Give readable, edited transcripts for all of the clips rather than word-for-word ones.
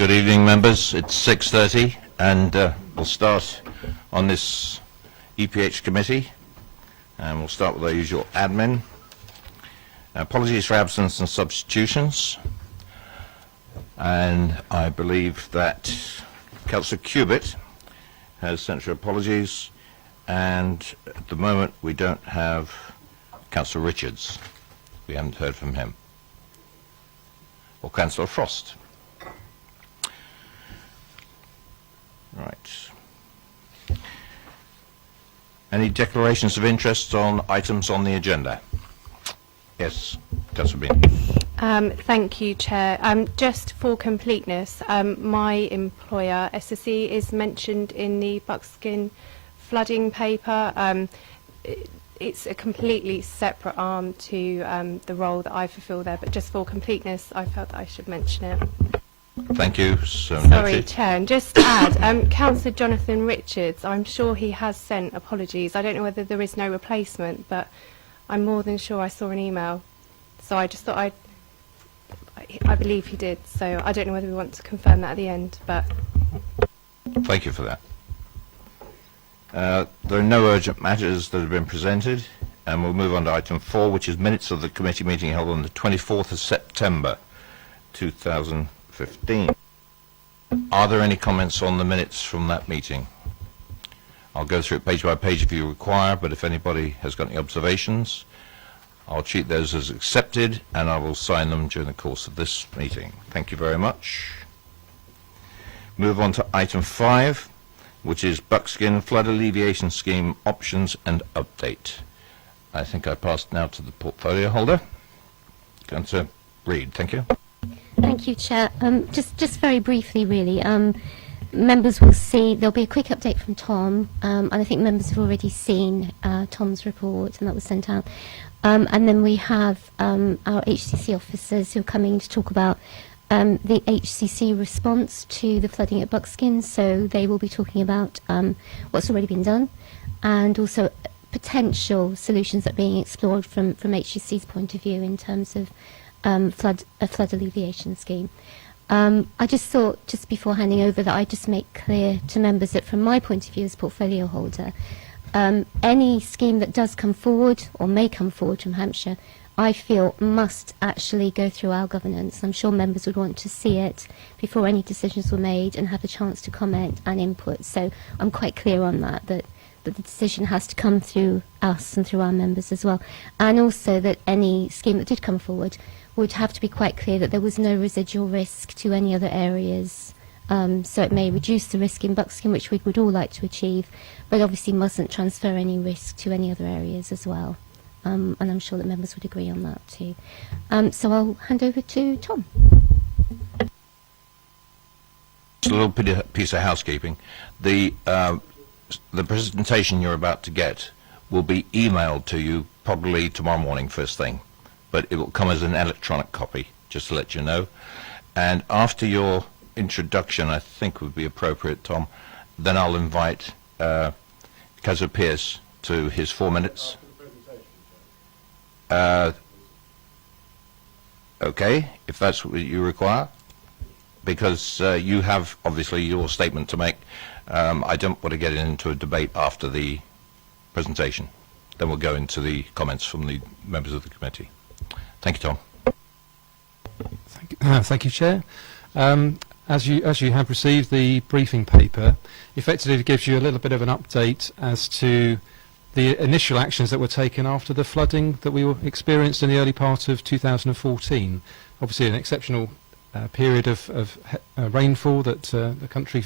Good evening, members. It's 6:30 and we'll start on this EPH committee, and we'll start with our usual admin. Apologies for absence and substitutions, and I believe that Councillor Cubitt has sent her apologies, and at the moment we don't have Councillor Richards. We haven't heard from him. Or Councillor Frost. Right. Any declarations of interest on items on the agenda? Yes, Councillor Bean. Thank you, Chair. Just for completeness, my employer, SSE, is mentioned in the Buckskin flooding paper. It's a completely separate arm to the role that I fulfil there, but just for completeness, I felt that I should mention it. Thank you. So Sorry, noted. Chair, and just to add, Councillor Jonathan Richards, I'm sure he has sent apologies. I don't know whether there is no replacement, but I'm more than sure I saw an email. So I just thought I believe he did. So I don't know whether we want to confirm that at the end, but... Thank you for that. There are no urgent matters that have been presented, and we'll move on to item 4, which is minutes of the committee meeting held on the 24th of September 2015. Are there any comments on the minutes from that meeting? I'll go through it page by page if you require, but if anybody has got any observations, I'll treat those as accepted, and I will sign them during the course of this meeting. Thank you very much. Move on to item 5, which is Buckskin Flood Alleviation Scheme Options and Update. I think I pass now to the portfolio holder. Councillor Reid, thank you. Thank you, Chair. Just very briefly, really. Members will see, there'll be a quick update from Tom, and I think members have already seen Tom's report, and that was sent out. And then we have our HCC officers who are coming to talk about the HCC response to the flooding at Buckskin. So they will be talking about what's already been done, and also potential solutions that are being explored from HCC's point of view in terms of a flood alleviation scheme. I just thought, just before handing over, that I just make clear to members that from my point of view as portfolio holder, any scheme that does come forward or may come forward from Hampshire, I feel must actually go through our governance. I'm sure members would want to see it before any decisions were made and have a chance to comment and input. So I'm quite clear on that the decision has to come through us and through our members as well. And also that any scheme that did come forward would have to be quite clear that there was no residual risk to any other areas. So it may reduce the risk in Buckskin, which we would all like to achieve, but obviously mustn't transfer any risk to any other areas as well. And I'm sure that members would agree on that too. So I'll hand over to Tom. Just a little piece of housekeeping. The presentation you're about to get will be emailed to you probably tomorrow morning first thing, but it will come as an electronic copy, just to let you know. And after your introduction, I think would be appropriate, Tom, then I'll invite Councillor Pearce to his 4 minutes. Okay, if that's what you require, because you have obviously your statement to make. I don't want to get into a debate after the presentation. Then we'll go into the comments from the members of the committee. Thank you, Tom. Thank you, Chair. As you have received, the briefing paper effectively gives you a little bit of an update as to the initial actions that were taken after the flooding that we experienced in the early part of 2014. Obviously an exceptional period of rainfall that the country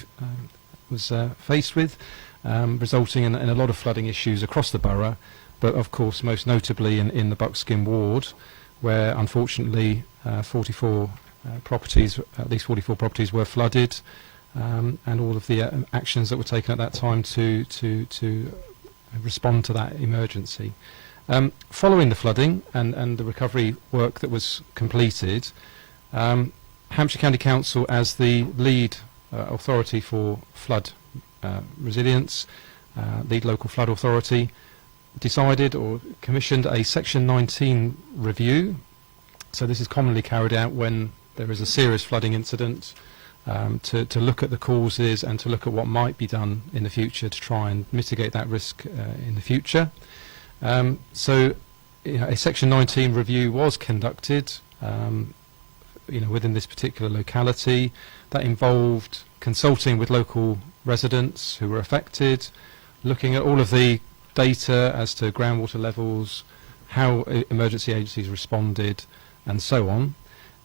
was faced with, resulting in a lot of flooding issues across the borough, but of course most notably in the Buckskin ward, where unfortunately 44 properties, at least 44 properties were flooded, and all of the actions that were taken at that time to respond to that emergency. Following the flooding and the recovery work that was completed, Hampshire County Council, as the lead authority for flood resilience, lead local flood authority, decided or commissioned a Section 19 review. So this is commonly carried out when there is a serious flooding incident to look at the causes and to look at what might be done in the future to try and mitigate that risk in the future. So, a Section 19 review was conducted, within this particular locality. That involved consulting with local residents who were affected, looking at all of the data as to groundwater levels, how emergency agencies responded, and so on.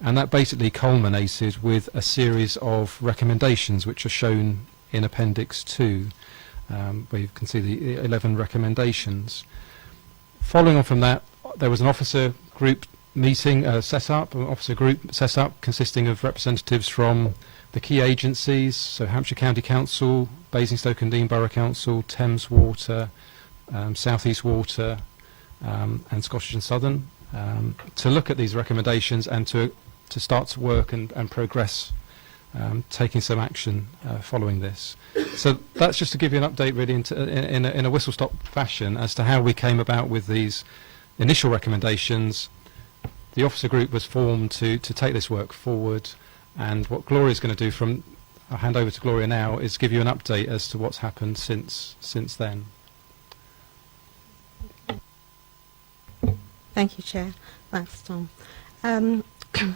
And that basically culminated with a series of recommendations which are shown in Appendix 2, where you can see the 11 recommendations. Following on from that, there was an officer group meeting set up consisting of representatives from the key agencies, so Hampshire County Council, Basingstoke and Deane Borough Council, Thames Water, South East Water, and Scottish and Southern, to look at these recommendations and to start to work and progress, taking some action following this. So that's just to give you an update really in a whistle-stop fashion as to how we came about with these initial recommendations. The officer group was formed to take this work forward, and what Gloria's going to do I'll hand over to Gloria now, is give you an update as to what's happened since then. Thank you, Chair. Thanks, Tom.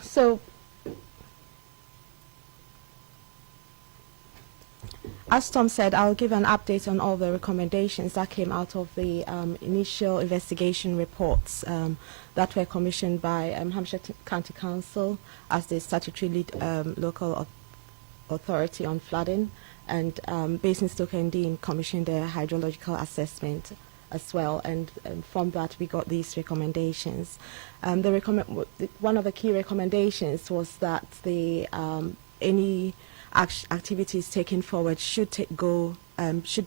So, as Tom said, I'll give an update on all the recommendations that came out of the initial investigation reports that were commissioned by Hampshire County Council as the statutory lead local authority on flooding, and Basingstoke and Deane commissioned a hydrological assessment as well, and from that we got these recommendations. One of the key recommendations was that any activities taken forward should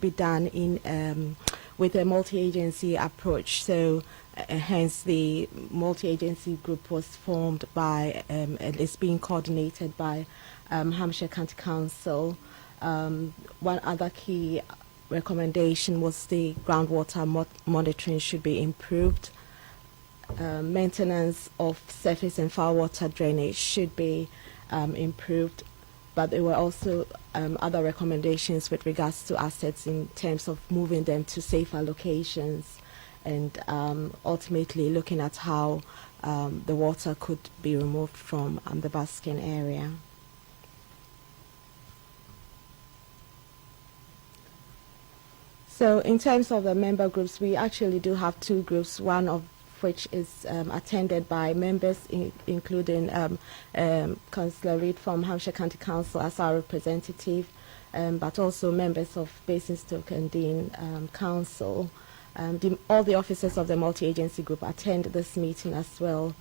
be done in with a multi-agency approach. So hence the multi-agency group was formed by and is being coordinated by Hampshire County Council. One other key recommendation was the groundwater monitoring should be improved. Maintenance of surface and foul water drainage should be improved, but there were also other recommendations with regards to assets in terms of moving them to safer locations, and ultimately looking at how the water could be removed from the Baskin area. So in terms of the member groups, we actually do have two groups, one of which is attended by members including Councillor Reid from Hampshire County Council as our representative, but also members of Basingstoke and Deane Council. All the officers of the multi-agency group attend this meeting, as well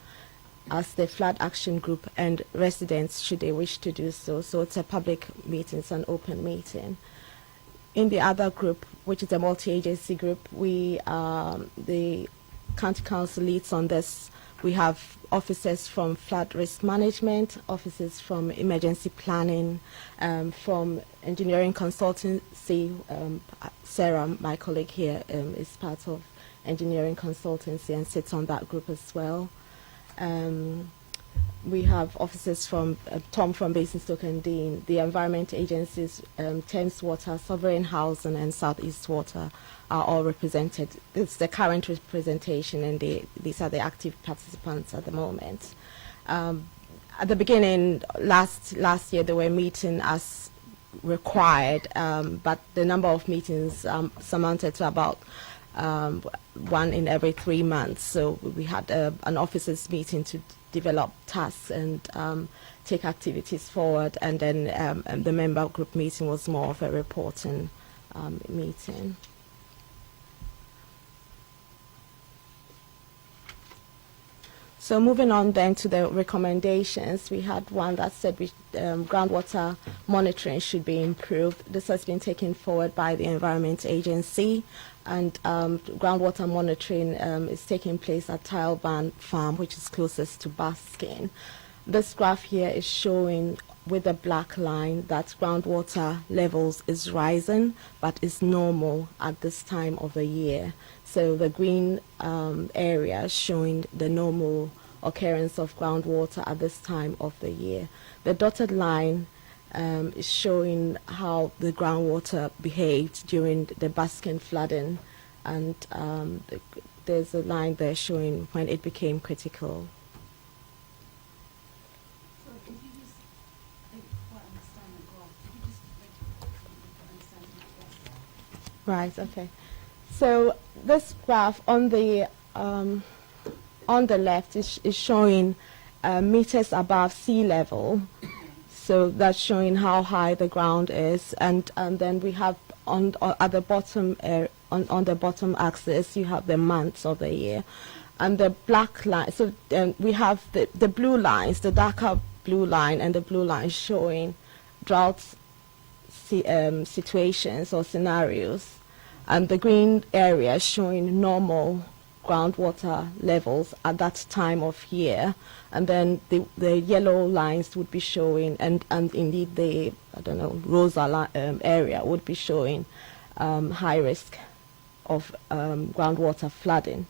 as the flood action group and residents should they wish to do so. So it's a public meeting, it's an open meeting. In the other group, which is a multi-agency group, the County Council leads on this. We have officers from flood risk management, officers from emergency planning, from engineering consultancy. Sarah, my colleague here, is part of engineering consultancy and sits on that group as well. We have officers from Tom from Basingstoke and Deane, the environment agencies, Thames Water, Sovereign Housing, and South East Water are all represented. It's the current representation, and these are the active participants at the moment. At the beginning, last year, they were meeting as required, but the number of meetings surmounted to about one in every 3 months. So we had an officers meeting to develop tasks and take activities forward, and then the member group meeting was more of a reporting meeting. So moving on then to the recommendations, we had one that said groundwater monitoring should be improved. This has been taken forward by the Environment Agency, and groundwater monitoring is taking place at Tileban Farm, which is closest to Baskin. This graph here is showing with the black line that groundwater levels is rising, but is normal at this time of the year. So the green area showing the normal occurrence of groundwater at this time of the year. The dotted line is showing how the groundwater behaved during the Baskin flooding, and there's a line there showing when it became critical. So if you just, I didn't quite understand the graph. Could you just understand it better? Right. Okay. So this graph on the left is showing meters above sea level. So that's showing how high the ground is, and then we have at the bottom on the bottom axis you have the months of the year, and the black line. So we have the blue lines, the darker blue line and the blue line showing drought situations or scenarios, and the green area showing normal groundwater levels at that time of year, and then the yellow lines would be showing, and indeed the rosa area would be showing high risk of groundwater flooding.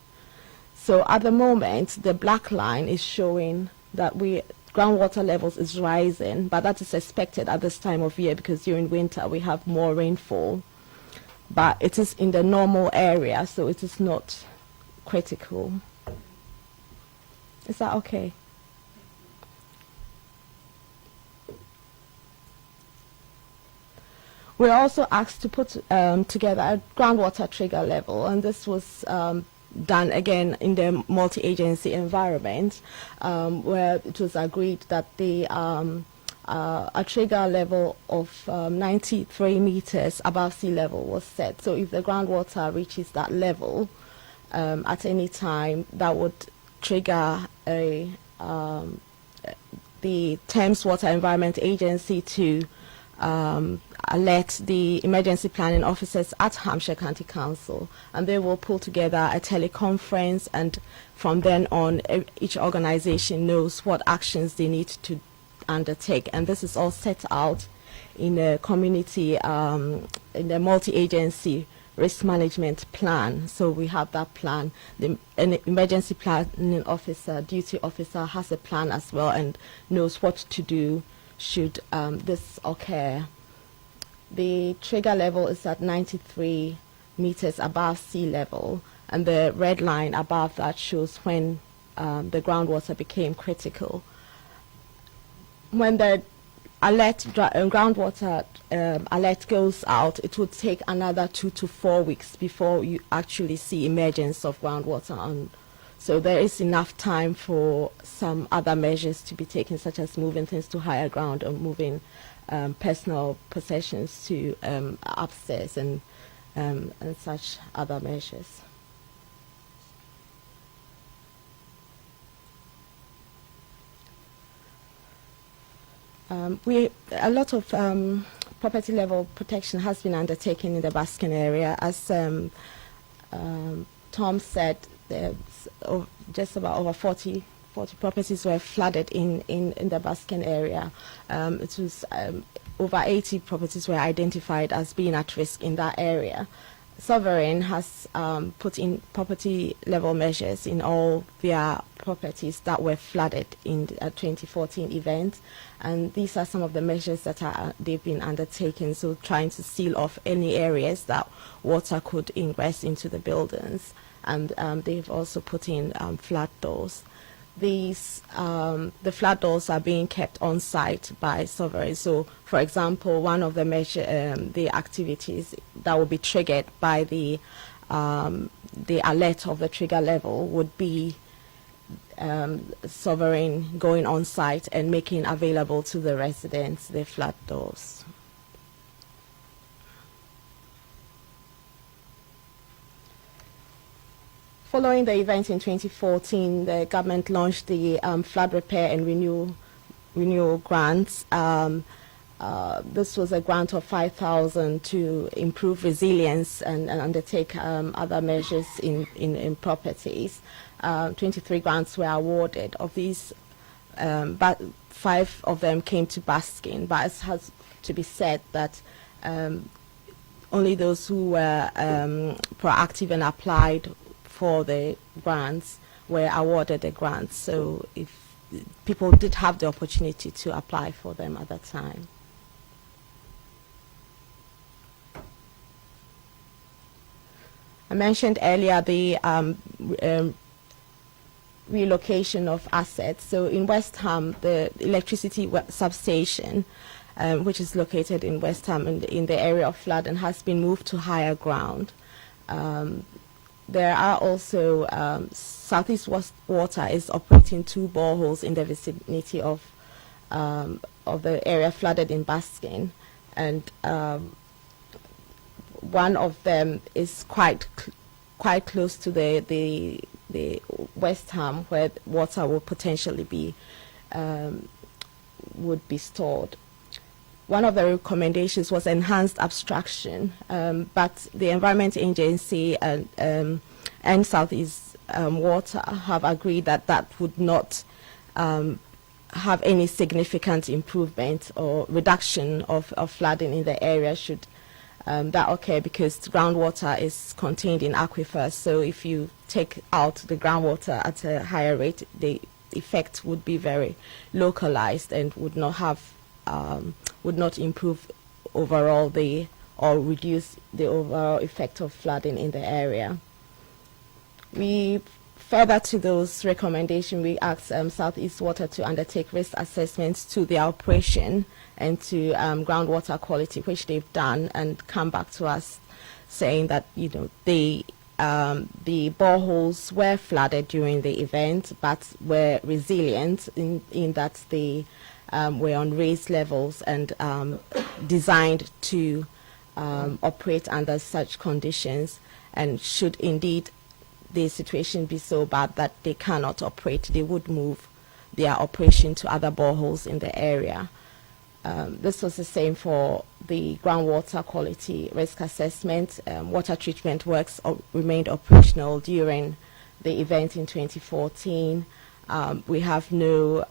So at the moment, the black line is showing that groundwater levels is rising, but that is expected at this time of year because during winter we have more rainfall. But it is in the normal area, so it is not critical. Is that okay? We're also asked to put together a groundwater trigger level, and this was done again in the multi-agency environment, where it was agreed that a trigger level of 93 meters above sea level was set. So if the groundwater reaches that level at any time, that would trigger the Thames Water Environment Agency to alert the emergency planning officers at Hampshire County Council, and they will pull together a teleconference, and from then on each organization knows what actions they need to undertake, and this is all set out in a community in the multi-agency risk management plan. So we have that plan. An emergency planning officer, duty officer, has a plan as well and knows what to do should this occur. The trigger level is at 93 meters above sea level, and the red line above that shows when the groundwater became critical. When the groundwater alert goes out, it would take another 2 to 4 weeks before you actually see emergence of groundwater. So there is enough time for some other measures to be taken, such as moving things to higher ground or moving personal possessions to upstairs and such other measures. A lot of property level protection has been undertaken in the Baskin area. As Tom said, there's just about over 40 properties were flooded in the Baskin area. It was over 80 properties were identified as being at risk in that area. Sovereign has put in property level measures in all their properties that were flooded in the 2014 event, and these are some of the measures that they've been undertaken. So trying to seal off any areas that water could ingress into the buildings, and they've also put in flood doors. These the flood doors are being kept on site by Sovereign. So, for example, one of the the activities that will be triggered by the alert of the trigger level would be Sovereign going on site and making available to the residents the flood doors. Following the event in 2014, the government launched the flood repair and renewal grants. This was a grant of 5,000 to improve resilience and undertake other measures in properties. 23 grants were awarded. Of these, but 5 of them came to Baskin. But it has to be said that only those who were proactive and applied for the grants were awarded the grants. So if people did have the opportunity to apply for them at that time. I mentioned earlier the relocation of assets. So in West Ham, the electricity substation, which is located in West Ham in the area of flood, and has been moved to higher ground. There are also Southeast Water is operating 2 boreholes in the vicinity of the area flooded in Basking, and one of them is quite close to the West Ham, where water will potentially be would be stored. One of the recommendations was enhanced abstraction, but the Environment Agency and Southeast Water have agreed that that would not have any significant improvement or reduction of flooding in the area should that occur, because groundwater is contained in aquifers. So if you take out the groundwater at a higher rate, the effect would be very localized and would not have would not improve overall or reduce the overall effect of flooding in the area. We further to those recommendations, we asked Southeast Water to undertake risk assessments to their operation and to groundwater quality, which they've done, and come back to us saying that the boreholes were flooded during the event, but were resilient in that they were on raised levels and designed to operate under such conditions. And should indeed the situation be so bad that they cannot operate, they would move their operation to other boreholes in the area. This was the same for the groundwater quality risk assessment. Water treatment works remained operational during the event in 2014. We have no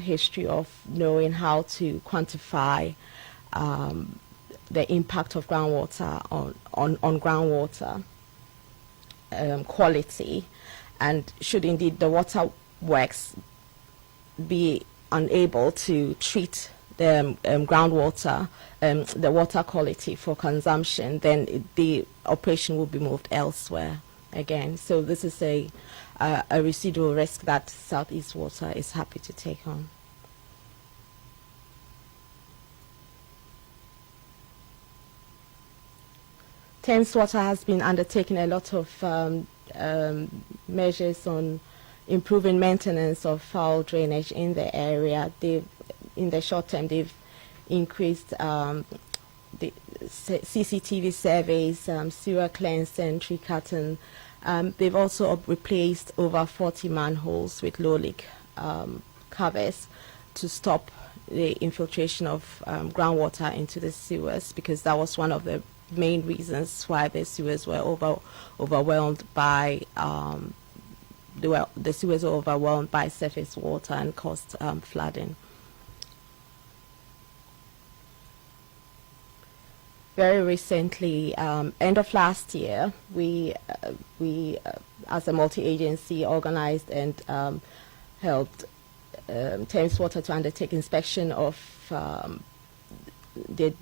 history of knowing how to quantify the impact of groundwater on groundwater quality, and should indeed the water works be unable to treat the groundwater, the water quality for consumption, then the operation will be moved elsewhere again. So this is a residual risk that Southeast Water is happy to take on. Thames Water has been undertaking a lot of measures on improving maintenance of foul drainage in the area. In the short term, they've increased the CCTV surveys, sewer cleansing, tree cutting. They've also replaced over 40 manholes with low leak covers to stop the infiltration of groundwater into the sewers, because that was one of the main reasons why the sewers were overwhelmed by the sewers were overwhelmed by surface water and caused flooding. Very recently, end of last year, we as a multi-agency organized and helped Thames Water to undertake inspection of the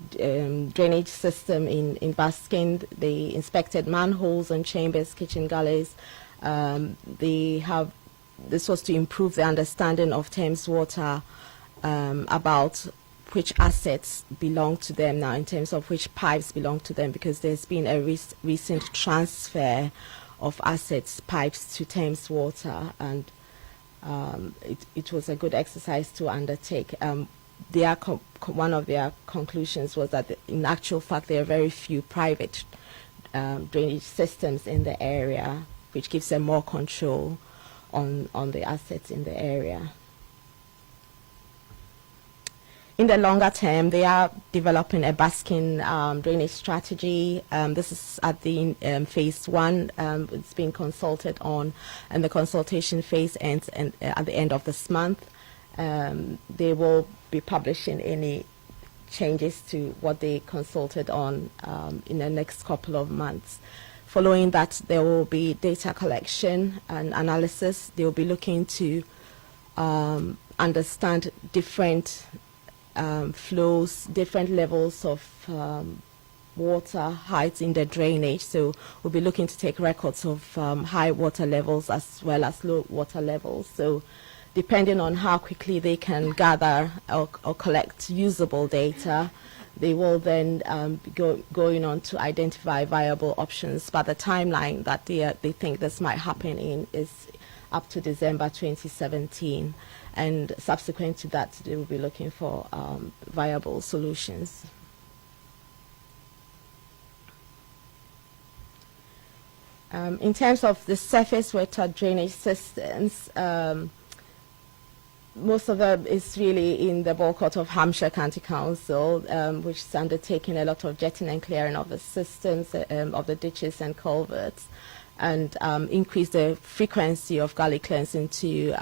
drainage system in Basking. They inspected manholes and chambers, kitchen gullies. This was to improve the understanding of Thames Water about which assets belong to them now, in terms of which pipes belong to them, because there's been a recent transfer of assets, pipes, to Thames Water, and it was a good exercise to undertake. One of their conclusions was that in actual fact there are very few private drainage systems in the area, which gives them more control on the assets in the area. In the longer term, they are developing a Basking drainage strategy. This is at the phase 1. It's being consulted on, and the consultation phase ends at the end of this month. They will be publishing any changes to what they consulted on in the next couple of months. Following that, there will be data collection and analysis. They will be looking to understand different flows, different levels of water heights in the drainage. So we'll be looking to take records of high water levels as well as low water levels. So depending on how quickly they can gather or collect usable data, they will then be going on to identify viable options. But the timeline that they think this might happen in is up to December 2017. And subsequent to that, they will be looking for viable solutions. In terms of the surface water drainage systems, most of them is really in the ball court of Hampshire County Council, which is undertaking a lot of jetting and clearing of the systems, of the ditches and culverts, and increase the frequency of gully cleansing to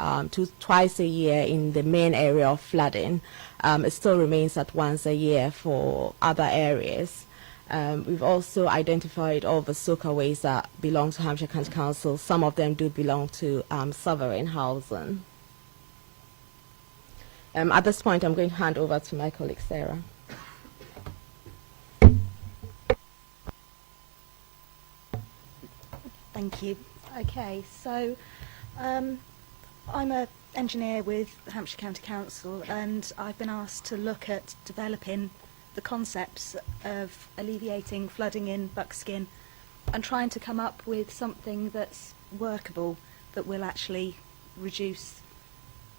twice a year in the main area of flooding. It still remains at once a year for other areas. We've also identified all the soakaways that belong to Hampshire County Council. Some of them do belong to sovereign housing. At this point, I'm going to hand over to my colleague, Sarah. Thank you. Okay, so I'm an engineer with Hampshire County Council, and I've been asked to look at developing the concepts of alleviating flooding in Buckskin and trying to come up with something that's workable, that will actually reduce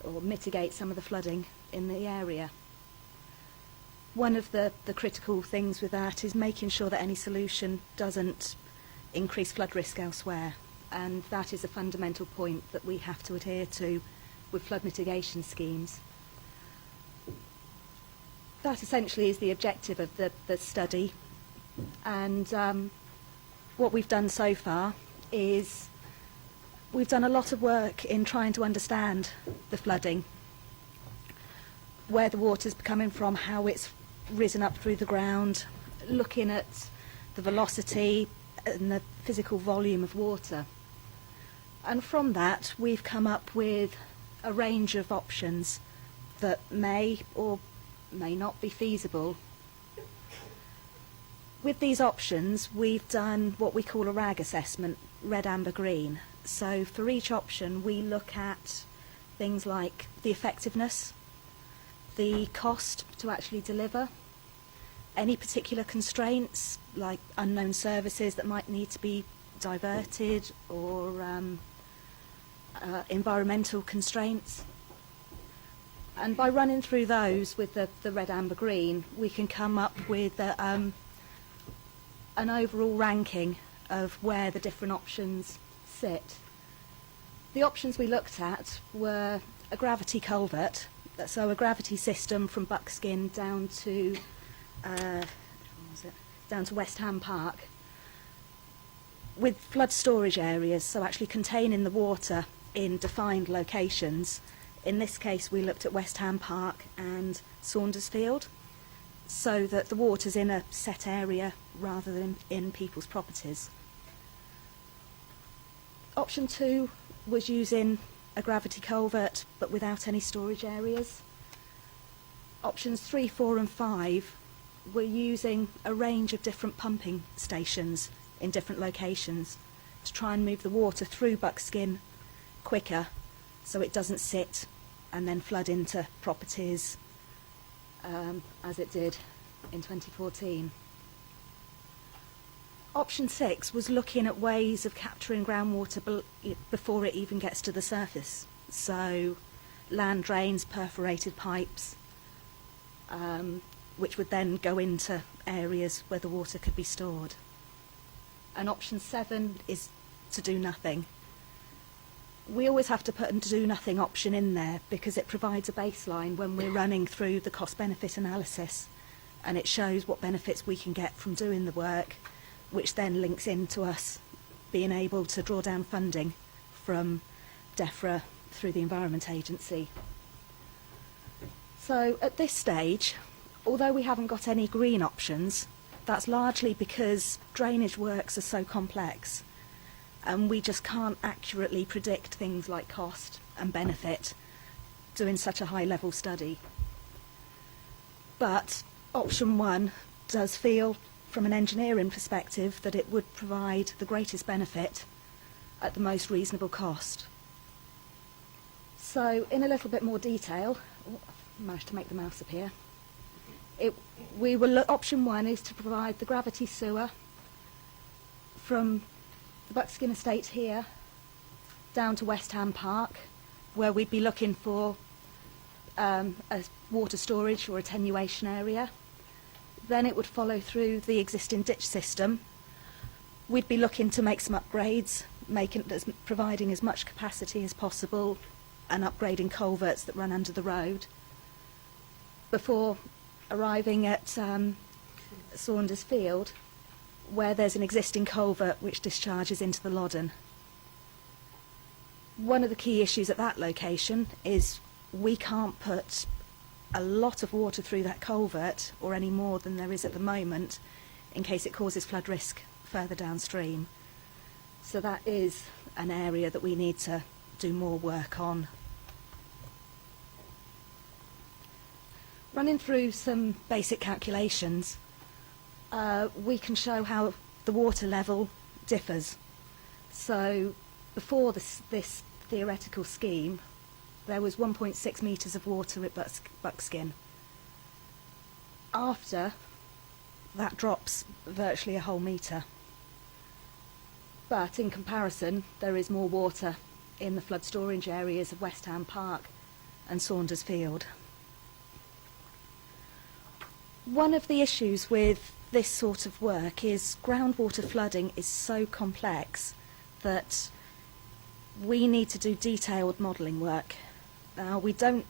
or mitigate some of the flooding in the area. One of the critical things with that is making sure that any solution doesn't increase flood risk elsewhere, and that is a fundamental point that we have to adhere to with flood mitigation schemes. That essentially is the objective of the study, and what we've done so far is we've done a lot of work in trying to understand the flooding, where the water's coming from, how it's risen up through the ground, looking at the velocity and the physical volume of water. And from that, we've come up with a range of options that may or may not be feasible. With these options, we've done what we call a RAG assessment, red, amber, green. So for each option, we look at things like the effectiveness, the cost to actually deliver, any particular constraints like unknown services that might need to be diverted, or environmental constraints. And by running through those with the red, amber, green, we can come up with an overall ranking of where the different options sit. The options we looked at were a gravity culvert, so a gravity system from Buckskin down to West Ham Park, with flood storage areas, so actually containing the water in defined locations. In this case, we looked at West Ham Park and Saundersfield, so that the water's in a set area rather than in people's properties. Option 2 was using a gravity culvert but without any storage areas. Options 3, 4 and 5 were using a range of different pumping stations in different locations to try and move the water through Buckskin quicker, so it doesn't sit and then flood into properties as it did in 2014. Option 6 was looking at ways of capturing groundwater before it even gets to the surface. So land drains, perforated pipes, which would then go into areas where the water could be stored. And option 7 is to do nothing. We always have to put a do nothing option in there because it provides a baseline when we're running through the cost benefit analysis, and it shows what benefits we can get from doing the work, which then links into us being able to draw down funding from DEFRA through the Environment Agency. So at this stage, although we haven't got any green options, that's largely because drainage works are so complex, and we just can't accurately predict things like cost and benefit doing such a high-level study. But option 1 does feel from an engineering perspective, that it would provide the greatest benefit at the most reasonable cost. So, in a little bit more detail, I managed to make the mouse appear. Option 1 is to provide the gravity sewer from the Buckskin Estate here down to West Ham Park, where we'd be looking for a water storage or attenuation area. Then it would follow through the existing ditch system. We'd be looking to make some upgrades, providing as much capacity as possible and upgrading culverts that run under the road before arriving at Saunders Field, where there's an existing culvert which discharges into the Loddon. One of the key issues at that location is we can't put a lot of water through that culvert, or any more than there is at the moment, in case it causes flood risk further downstream. So that is an area that we need to do more work on. Running through some basic calculations, we can show how the water level differs. So before this theoretical scheme, there was 1.6 metres of water at Buckskin. After, that drops virtually a whole metre. But in comparison, there is more water in the flood storage areas of West Ham Park and Saunders Field. One of the issues with this sort of work is groundwater flooding is so complex that we need to do detailed modelling work. We don't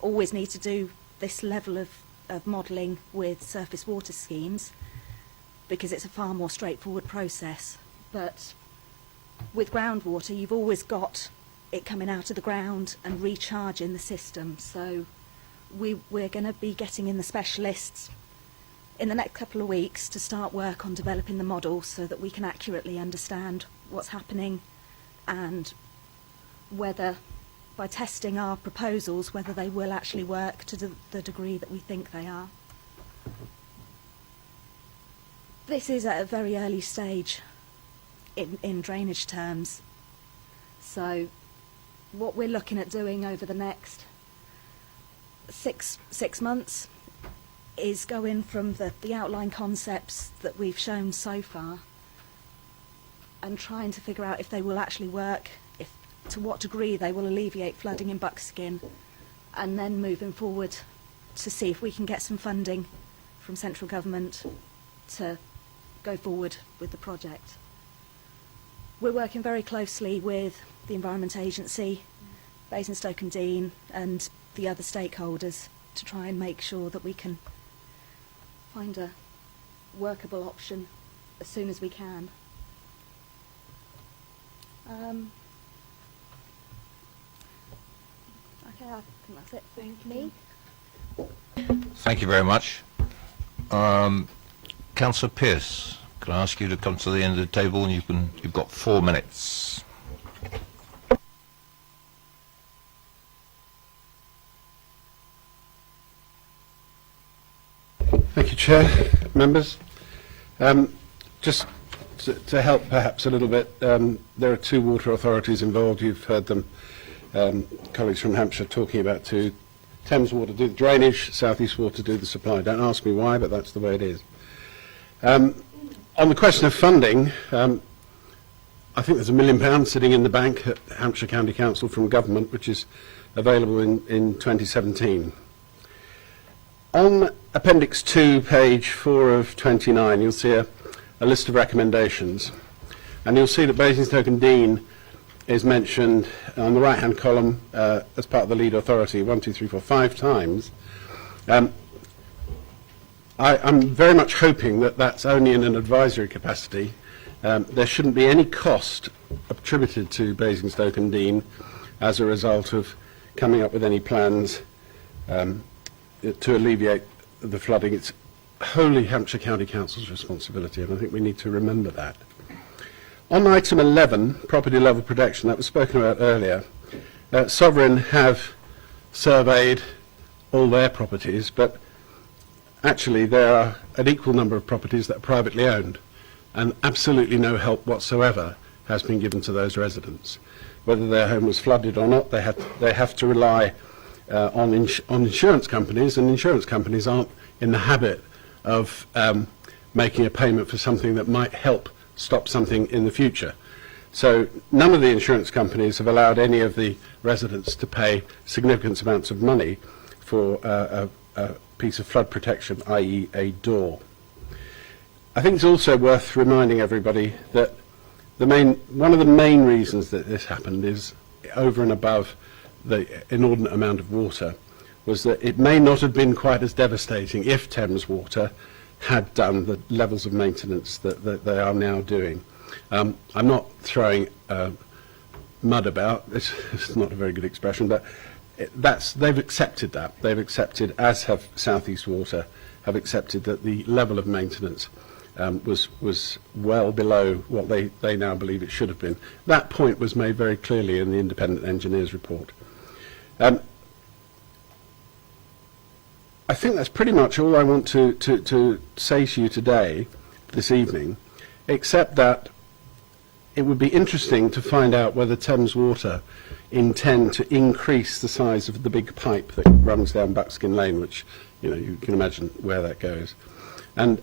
always need to do this level of modelling with surface water schemes because it's a far more straightforward process. But with groundwater, you've always got it coming out of the ground and recharging the system. So we're going to be getting in the specialists in the next couple of weeks to start work on developing the model so that we can accurately understand what's happening and whether, by testing our proposals, whether they will actually work to the degree that we think they are. This is at a very early stage in drainage terms. So what we're looking at doing over the next six months is going from the outline concepts that we've shown so far and trying to figure out if they will actually work, to what degree they will alleviate flooding in Buckskin, and then moving forward to see if we can get some funding from central government to go forward with the project. We're working very closely with the Environment Agency, Basingstoke and the other stakeholders to try and make sure that we can find a workable option as soon as we can. Okay, I think that's it. Thank me. Thank you very much. Councillor Pearce, can I ask you to come to the end of the table, and you've got 4 minutes. Thank you, Chair, members. Just to help perhaps a little bit, there are 2 water authorities involved. You've heard them, colleagues from Hampshire talking about 2. Thames Water do the drainage, South East Water do the supply. Don't ask me why, but that's the way it is. On the question of funding, I think there's £1 million sitting in the bank at Hampshire County Council from government, which is available in 2017. On Appendix 2, page 4 of 29, you'll see a list of recommendations. And you'll see that Basingstoke and Deane is mentioned on the right-hand column as part of the lead authority 1, 2, 3, 4, 5 times. I'm very much hoping that that's only in an advisory capacity. There shouldn't be any cost attributed to Basingstoke and Deane as a result of coming up with any plans to alleviate the flooding. It's wholly Hampshire County Council's responsibility, and I think we need to remember that. On item 11, property level protection, that was spoken about earlier, Sovereign have surveyed all their properties, but actually there are an equal number of properties that are privately owned, and absolutely no help whatsoever has been given to those residents. Whether their home was flooded or not, they have to rely on insurance companies, and insurance companies aren't in the habit of making a payment for something that might help stop something in the future. So none of the insurance companies have allowed any of the residents to pay significant amounts of money for a piece of flood protection, i.e. a door. I think it's also worth reminding everybody that one of the main reasons that this happened is, over and above the inordinate amount of water, was that it may not have been quite as devastating if Thames Water had done the levels of maintenance that they are now doing. I'm not throwing mud about, it's not a very good expression, but they've accepted that. They've accepted, as have South East Water, have accepted that the level of maintenance was well below what they now believe it should have been. That point was made very clearly in the independent engineer's report. I think that's pretty much all I want to say to you today, this evening, except that it would be interesting to find out whether Thames Water intend to increase the size of the big pipe that runs down Buckskin Lane, which, you know, you can imagine where that goes. And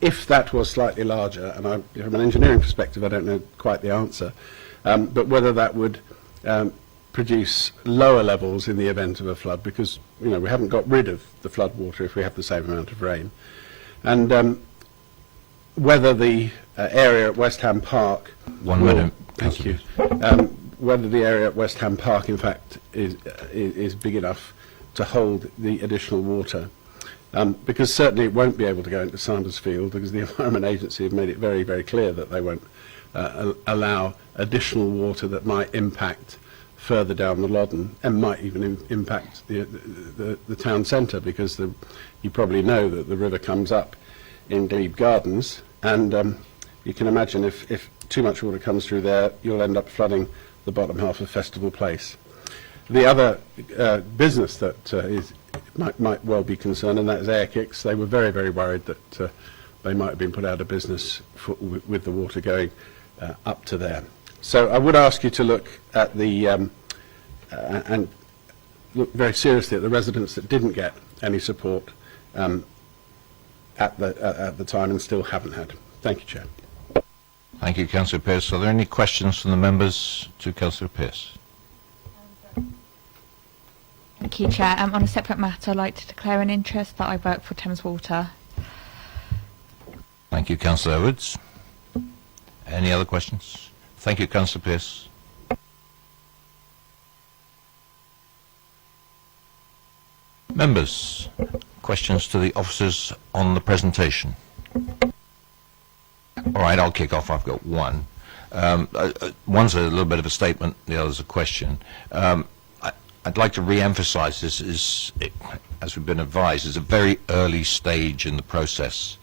if that was slightly larger, and from an engineering perspective I don't know quite the answer, but whether that would produce lower levels in the event of a flood, because, you know, we haven't got rid of the flood water if we have the same amount of rain. And whether the area at West Ham Park... One minute. Thank you. Whether the area at West Ham Park, in fact, is big enough to hold the additional water. Because certainly it won't be able to go into Sanders Field, because the Environment Agency have made it very, very clear that they won't allow additional water that might impact further down the Loddon, and might even impact the town centre, because you probably know that the river comes up in Glebe Gardens, and you can imagine if too much water comes through there, you'll end up flooding the bottom half of Festival Place. The other business that might well be concerned, and that is Air Kicks. They were very, very worried that they might have been put out of business with the water going up to there. So I would ask you to look at and look very seriously at the residents that didn't get any support at the time and still haven't had. Thank you, Chair. Thank you, Councillor Pearce. Are there any questions from the members to Councillor Pearce? Thank you, Chair. On a separate matter, I'd like to declare an interest that I work for Thames Water. Thank you, Councillor Edwards. Any other questions? Thank you, Councillor Pearce. Members, questions to the officers on the presentation? All right, I'll kick off. I've got one. One's a little bit of a statement, the other's a question. I'd like to re-emphasize this is, as we've been advised, is a very early stage in the process.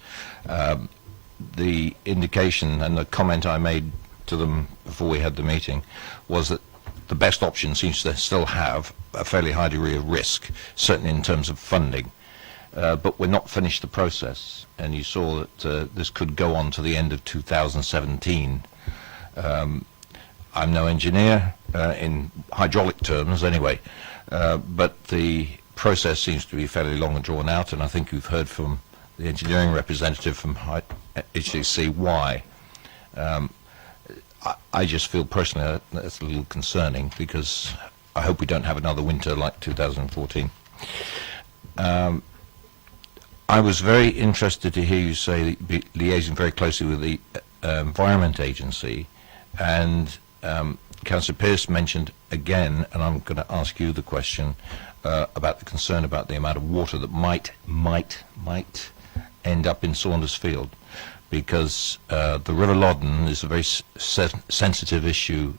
The indication and the comment I made to them before we had the meeting was that the best option seems to still have a fairly high degree of risk, certainly in terms of funding. But we're not finished the process, and you saw that this could go on to the end of 2017. I'm no engineer in hydraulic terms anyway, but the process seems to be fairly long and drawn out, and I think you've heard from the engineering representative from HCC why. I just feel personally that's a little concerning, because I hope we don't have another winter like 2014. I was very interested to hear you say liaising very closely with the Environment Agency, and Councillor Pearce mentioned again, and I'm going to ask you the question about the concern about the amount of water that might end up in Saunders Field, because the River Loddon is a very sensitive issue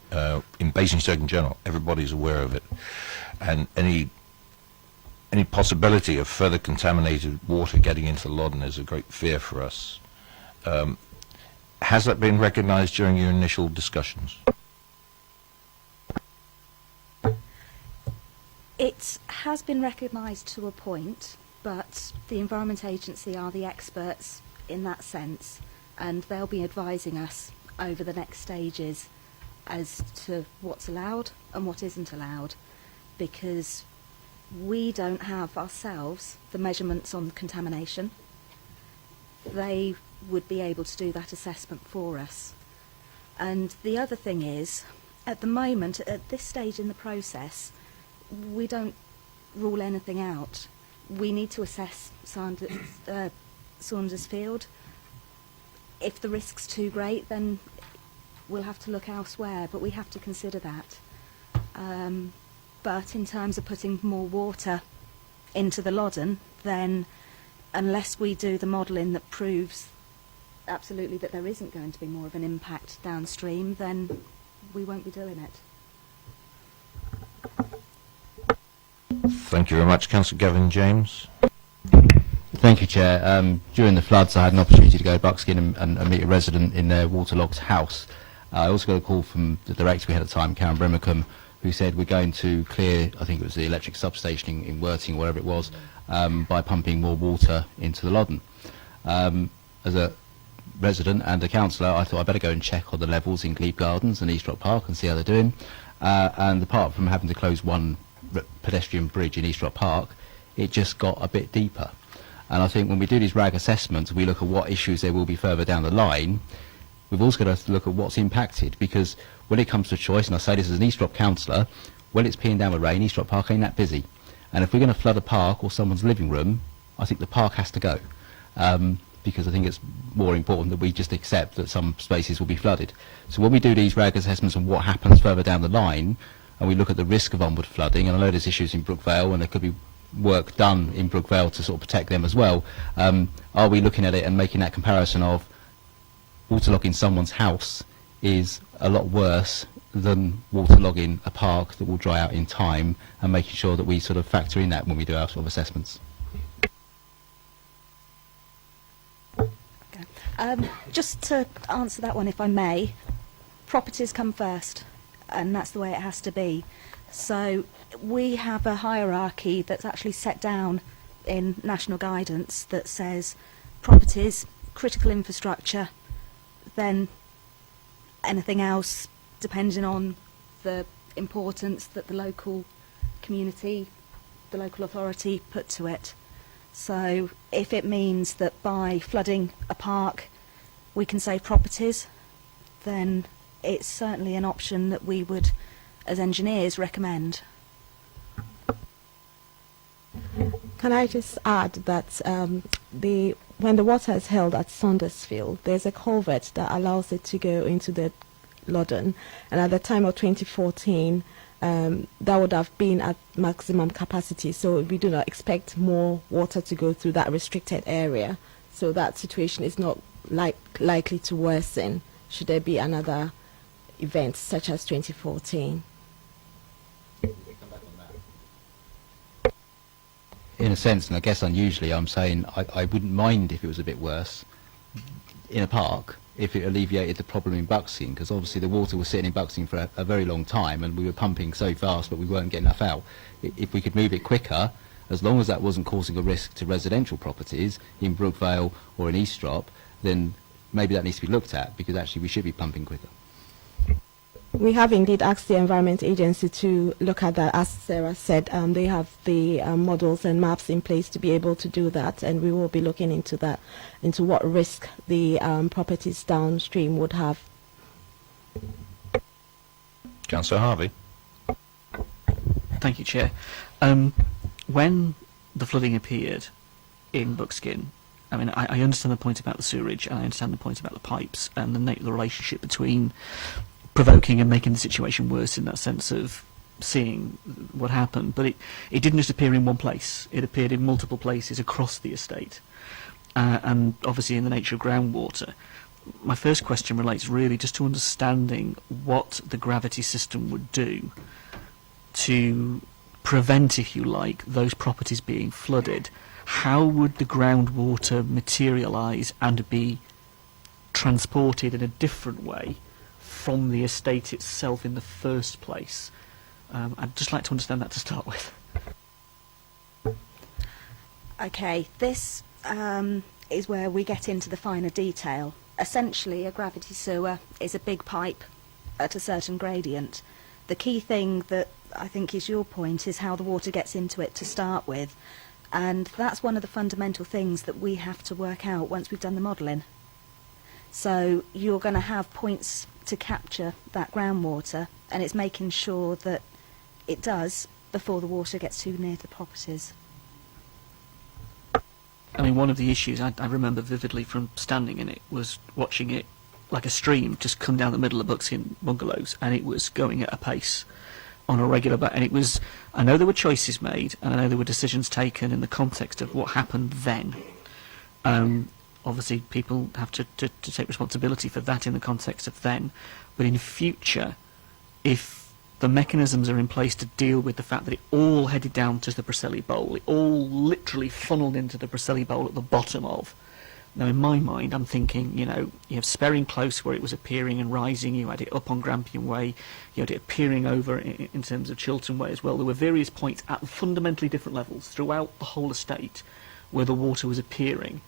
in Basingstoke in general. Everybody's aware of it, and any possibility of further contaminated water getting into the Loddon is a great fear for us. Has that been recognised during your initial discussions? It has been recognised to a point, but the Environment Agency are the experts in that sense, and they'll be advising us over the next stages as to what's allowed and what isn't allowed, because we don't have ourselves the measurements on contamination. They would be able to do that assessment for us. And the other thing is, at the moment, at this stage in the process, we don't rule anything out. We need to assess Saunders Field. If the risk's too great, then we'll have to look elsewhere, but we have to consider that. But in terms of putting more water into the Loddon, then unless we do the modelling that proves absolutely that there isn't going to be more of an impact downstream, then we won't be doing it. Thank you very much. Councillor Gavin James. Thank you, Chair. During the floods, I had an opportunity to go to Buckskin and meet a resident in their waterlogged house. I also got a call from the director we had at the time, Karen Brimacombe, who said we're going to clear, I think it was the electric substation in Worthing, wherever it was, by pumping more water into the Loddon. As a resident and a councillor, I thought I'd better go and check on the levels in Glebe Gardens and East Rock Park and see how they're doing. And apart from having to close one pedestrian bridge in East Rock Park, it just got a bit deeper. And I think when we do these RAG assessments, we look at what issues there will be further down the line. We've also got to look at what's impacted, because when it comes to choice, and I say this as an East Rock councillor, when it's peeing down with rain, East Rock Park ain't that busy. And if we're going to flood a park or someone's living room, I think the park has to go. Because I think it's more important that we just accept that some spaces will be flooded. So when we do these RAG assessments on what happens further down the line, and we look at the risk of onward flooding, and I know there's issues in Brookvale, and there could be work done in Brookvale to sort of protect them as well, are we looking at it and making that comparison of waterlogging someone's house is a lot worse than waterlogging a park that will dry out in time, and making sure that we sort of factor in that when we do our sort of assessments? Just to answer that one, if I may, properties come first, and that's the way it has to be. So we have a hierarchy that's actually set down in national guidance that says properties, critical infrastructure, then anything else depending on the importance that the local community, the local authority put to it. So if it means that by flooding a park we can save properties, then it's certainly an option that we would, as engineers, recommend. Can I just add that when the water is held at Saundersfield, there's a culvert that allows it to go into the Loddon, and at the time of 2014, that would have been at maximum capacity, so we do not expect more water to go through that restricted area. So that situation is not likely to worsen should there be another event such as 2014. In a sense, and I guess unusually, I'm saying I wouldn't mind if it was a bit worse in a park if it alleviated the problem in Buckskin, because obviously the water was sitting in Buckskin for a very long time and we were pumping so fast but we weren't getting enough out. If we could move it quicker, as long as that wasn't causing a risk to residential properties in Brookvale or in Eastrop, then maybe that needs to be looked at, because actually we should be pumping quicker. We have indeed asked the Environment Agency to look at that. As Sarah said, they have the models and maps in place to be able to do that, and we will be looking into that, into what risk the properties downstream would have. Councillor Harvey. Thank you, Chair. When the flooding appeared in Buckskin, I mean, I understand the point about the sewerage, and I understand the point about the pipes, and the relationship between provoking and making the situation worse in that sense of seeing what happened. But it didn't just appear in one place. It appeared in multiple places across the estate, and obviously in the nature of groundwater. My first question relates really just to understanding what the gravity system would do to prevent, if you like, those properties being flooded. How would the groundwater materialise and be transported in a different way from the estate itself in the first place? I'd just like to understand that to start with. Okay, this is where we get into the finer detail. Essentially, a gravity sewer is a big pipe at a certain gradient. The key thing that I think is your point is how the water gets into it to start with, and that's one of the fundamental things that we have to work out once we've done the modelling. So you're going to have points to capture that groundwater, and it's making sure that it does before the water gets too near the properties. I mean, one of the issues I remember vividly from standing in it was watching it like a stream just come down the middle of Buckskin bungalows, and it was going at a pace on a regular basis. And it was, I know there were choices made, and I know there were decisions taken in the context of what happened then. Obviously, people have to take responsibility for that in the context of then. But in future, if the mechanisms are in place to deal with the fact that it all headed down to the Preseli Bowl, it all literally funneled into the Preseli Bowl at the bottom of. Now, in my mind, I'm thinking, you know, you have Sperring Close where it was appearing and rising, you had it up on Grampian Way, you had it appearing over in terms of Chiltern Way as well. There were various points at fundamentally different levels throughout the whole estate where the water was appearing.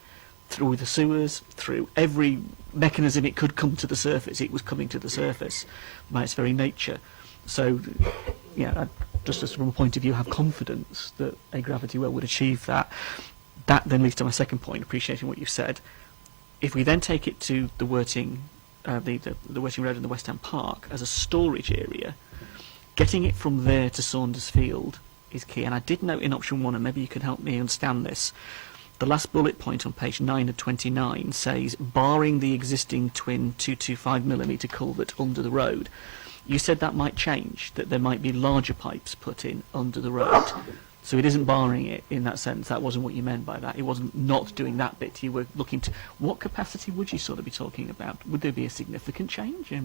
Through the sewers, through every mechanism it could come to the surface, it was coming to the surface by its very nature. So, yeah, just as from a point of view, have confidence that a gravity well would achieve that. That then leads to my second point, appreciating what you've said. If we then take it to the Worting, the Worting Road and the West End Park as a storage area, getting it from there to Saunders Field is key. And I did note in option 1, and maybe you can help me understand this, the last bullet point on page 9 of 29 says, barring the existing twin 225mm culvert under the road. You said that might change, that there might be larger pipes put in under the road. So it isn't barring it in that sense. That wasn't what you meant by that. It wasn't not doing that bit. You were looking to... What capacity would you sort of be talking about? Would there be a significant change? I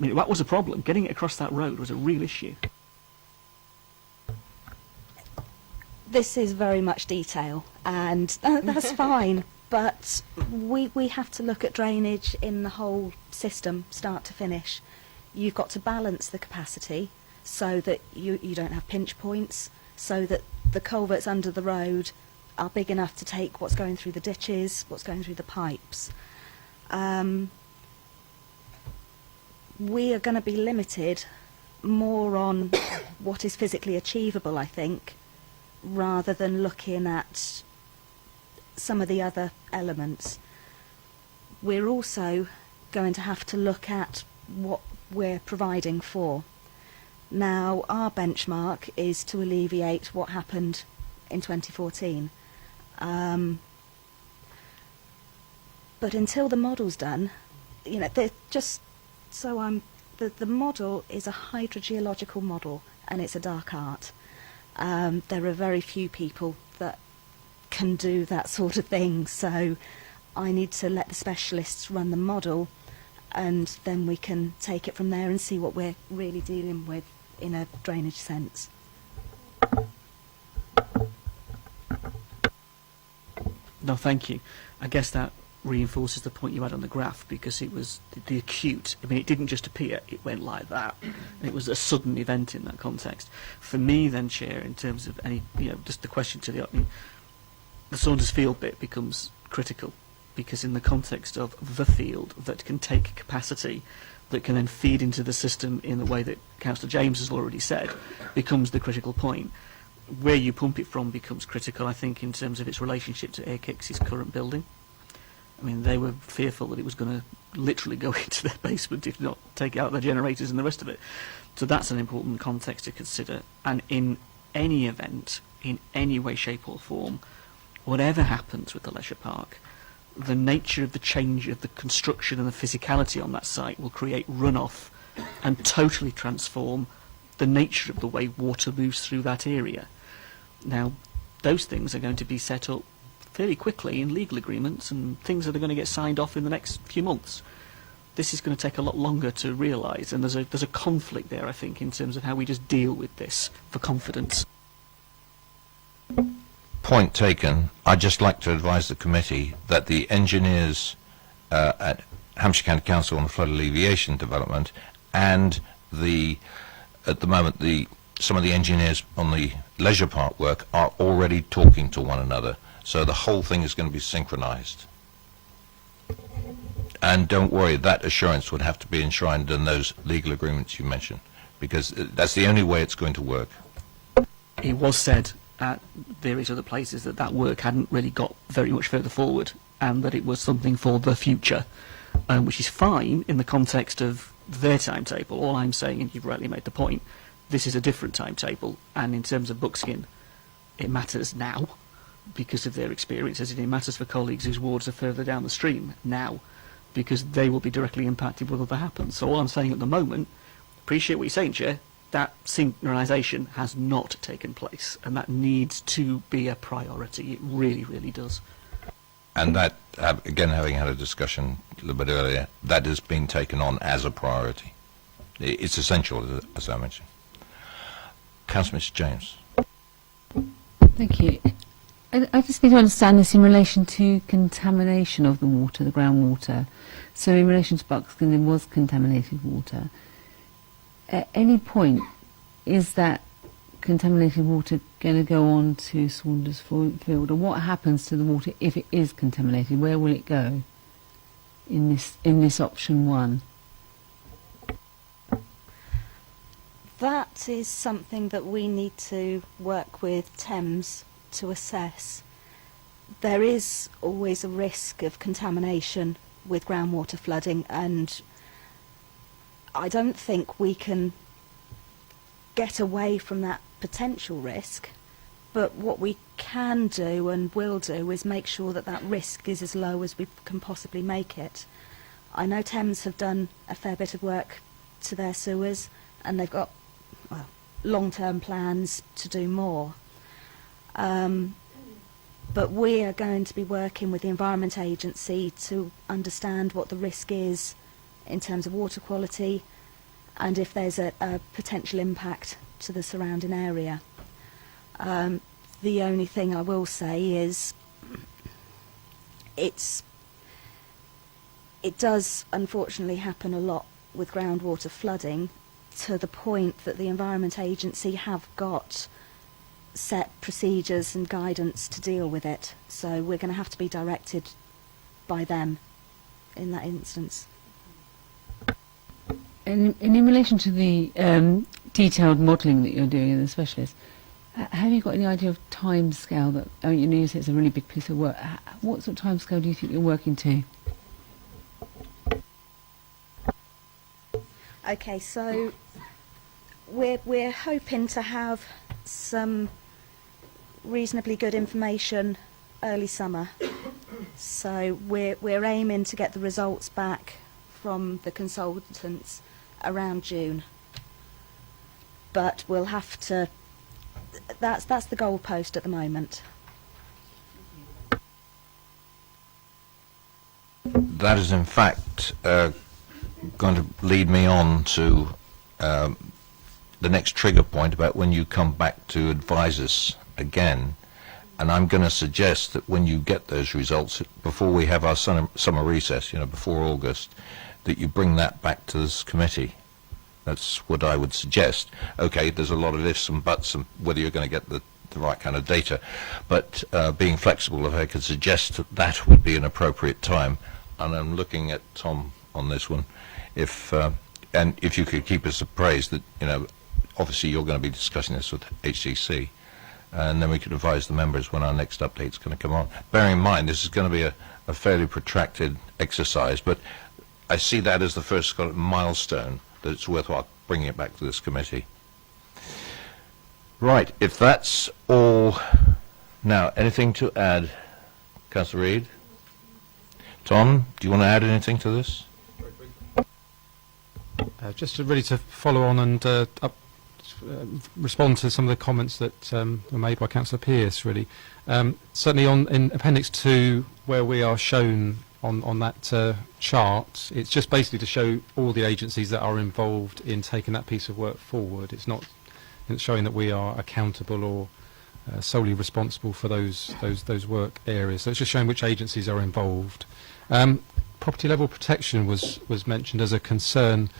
mean, that was a problem. Getting it across that road was a real issue. This is very much detail, and that's fine, but we have to look at drainage in the whole system, start to finish. You've got to balance the capacity so that you don't have pinch points, so that the culverts under the road are big enough to take what's going through the ditches, what's going through the pipes. We are going to be limited more on what is physically achievable, I think, rather than looking at some of the other elements. We're also going to have to look at what we're providing for. Now, our benchmark is to alleviate what happened in 2014. But until the model's done, you know, the model is a hydrogeological model, and it's a dark art. There are very few people that can do that sort of thing, so I need to let the specialists run the model, and then we can take it from there and see what we're really dealing with in a drainage sense. No, thank you. I guess that reinforces the point you had on the graph, because it was the acute. I mean, it didn't just appear, it went like that. It was a sudden event in that context. For me then, Chair, in terms of any, you know, just the question to the, I mean, the Saunders Field bit becomes critical, because in the context of the field that can take capacity, that can then feed into the system in the way that Councillor James has already said, becomes the critical point. Where you pump it from becomes critical, I think, in terms of its relationship to Airkix's current building. I mean, they were fearful that it was going to literally go into their basement if not take out their generators and the rest of it. So that's an important context to consider. And in any event, in any way, shape or form, whatever happens with the leisure park, the nature of the change of the construction and the physicality on that site will create runoff and totally transform the nature of the way water moves through that area. Now, those things are going to be set up fairly quickly in legal agreements and things that are going to get signed off in the next few months. This is going to take a lot longer to realise, and there's a conflict there, I think, in terms of how we just deal with this for confidence. Point taken. I'd just like to advise the committee that the engineers at Hampshire County Council on the flood alleviation development and at the moment the some of the engineers on the leisure park work are already talking to one another. So the whole thing is going to be synchronized. And don't worry, that assurance would have to be enshrined in those legal agreements you mentioned, because that's the only way it's going to work. It was said at various other places that that work hadn't really got very much further forward, and that it was something for the future, which is fine in the context of their timetable. All I'm saying, and you've rightly made the point, this is a different timetable, and in terms of Buckskin, it matters now because of their experiences, and it matters for colleagues whose wards are further down the stream now because they will be directly impacted whether that happens. So all I'm saying at the moment, appreciate what you're saying, Chair, that synchronisation has not taken place, and that needs to be a priority. It really, really does. And that, again, having had a discussion a little bit earlier, that has been taken on as a priority. It's essential, as I mentioned. Councillor Mr. James. Thank you. I just need to understand this in relation to contamination of the water, the groundwater. So in relation to Buckskin, there was contaminated water. At any point, is that contaminated water going to go on to Saunders Field? Or what happens to the water if it is contaminated? Where will it go in this option 1? That is something that we need to work with Thames to assess. There is always a risk of contamination with groundwater flooding, and I don't think we can get away from that potential risk, but what we can do and will do is make sure that that risk is as low as we can possibly make it. I know Thames have done a fair bit of work to their sewers, and they've got long-term plans to do more. But we are going to be working with the Environment Agency to understand what the risk is in terms of water quality and if there's a potential impact to the surrounding area. The only thing I will say is it does unfortunately happen a lot with groundwater flooding, to the point that the Environment Agency have got set procedures and guidance to deal with it. So we're going to have to be directed by them in that instance. And in relation to the detailed modelling that you're doing in the specialist, have you got any idea of time scale that, you say it's a really big piece of work. What sort of time scale do you think you're working to? Okay, so we're hoping to have some reasonably good information early summer. So we're aiming to get the results back from the consultants around June. But we'll have to. That's the goalpost at the moment. That is, in fact, going to lead me on to the next trigger point about when you come back to advise us again. And I'm going to suggest that when you get those results, before we have our summer recess, before August, that you bring that back to this committee. That's what I would suggest. Okay, there's a lot of ifs and buts and whether you're going to get the right kind of data, but being flexible, if I could suggest that would be an appropriate time. And I'm looking at Tom on this one. And if you could keep us appraised that, obviously you're going to be discussing this with HCC, and then we could advise the members when our next update's going to come on. Bearing in mind, this is going to be a fairly protracted exercise, but I see that as the first milestone that it's worthwhile bringing it back to this committee. Right, if that's all. Now, anything to add? Councillor Reid? Tom, do you want to add anything to this? Just really to follow on and respond to some of the comments that were made by Councillor Pearce, really. Certainly in Appendix 2, where we are shown on that chart, it's just basically to show all the agencies that are involved in taking that piece of work forward. It's not showing that we are accountable or solely responsible for those work areas. So it's just showing which agencies are involved. Property level protection was mentioned as a concern.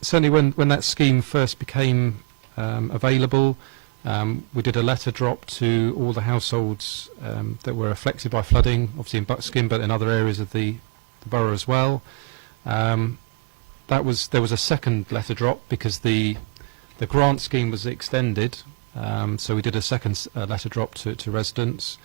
Certainly when that scheme first became available. We did a letter drop to all the households that were affected by flooding, obviously in Buckskin, but in other areas of the borough as well. There was a second letter drop because the grant scheme was extended, so we did a second letter drop to residents.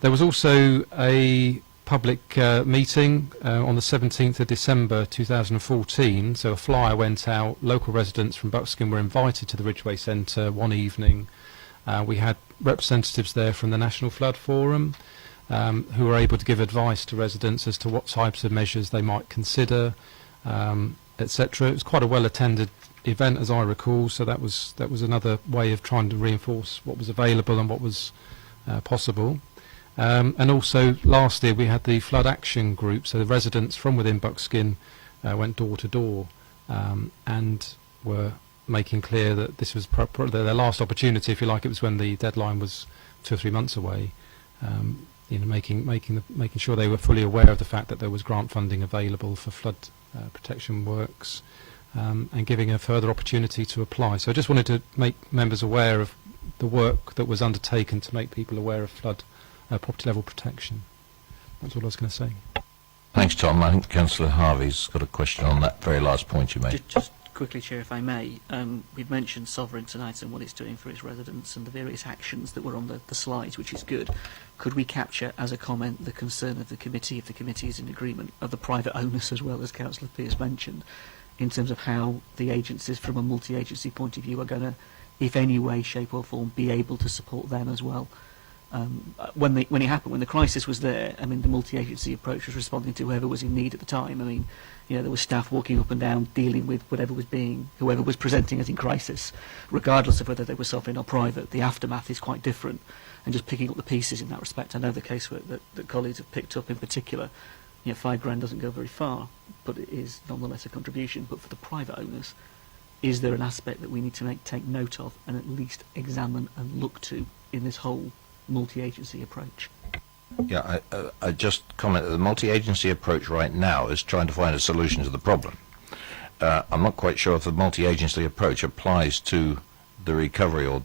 There was also a public meeting on the 17th of December 2014, so a flyer went out. Local residents from Buckskin were invited to the Ridgeway Centre one evening. We had representatives there from the National Flood Forum who were able to give advice to residents as to what types of measures they might consider, etc. It was quite a well-attended event, as I recall, so that was another way of trying to reinforce what was available and what was possible. And also last year we had the flood action group, so the residents from within Buckskin went door to door and were making clear that this was their last opportunity, if you like. It was when the deadline was 2 or 3 months away. Making sure they were fully aware of the fact that there was grant funding available for flood protection works, and giving a further opportunity to apply. So I just wanted to make members aware of the work that was undertaken to make people aware of flood property level protection. That's all I was going to say. Thanks, Tom. I think Councillor Harvey's got a question on that very last point you made. Just quickly, Chair, if I may, we've mentioned Sovereign tonight and what it's doing for its residents and the various actions that were on the slides, which is good. Could we capture as a comment the concern of the committee, if the committee is in agreement, of the private owners as well, as Councillor Pearce mentioned, in terms of how the agencies from a multi-agency point of view are going to, if any way, shape or form, be able to support them as well? When it happened, when the crisis was there, I mean, the multi-agency approach was responding to whoever was in need at the time. I mean, there was staff walking up and down dealing with whoever was presenting as in crisis, regardless of whether they were sovereign or private. The aftermath is quite different, and just picking up the pieces in that respect. I know the case that colleagues have picked up in particular, £5,000 doesn't go very far, but it is nonetheless a contribution. But for the private owners, is there an aspect that we need to take note of and at least examine and look to in this whole multi-agency approach? Yeah, I just comment that the multi-agency approach right now is trying to find a solution to the problem. I'm not quite sure if the multi-agency approach applies to the recovery or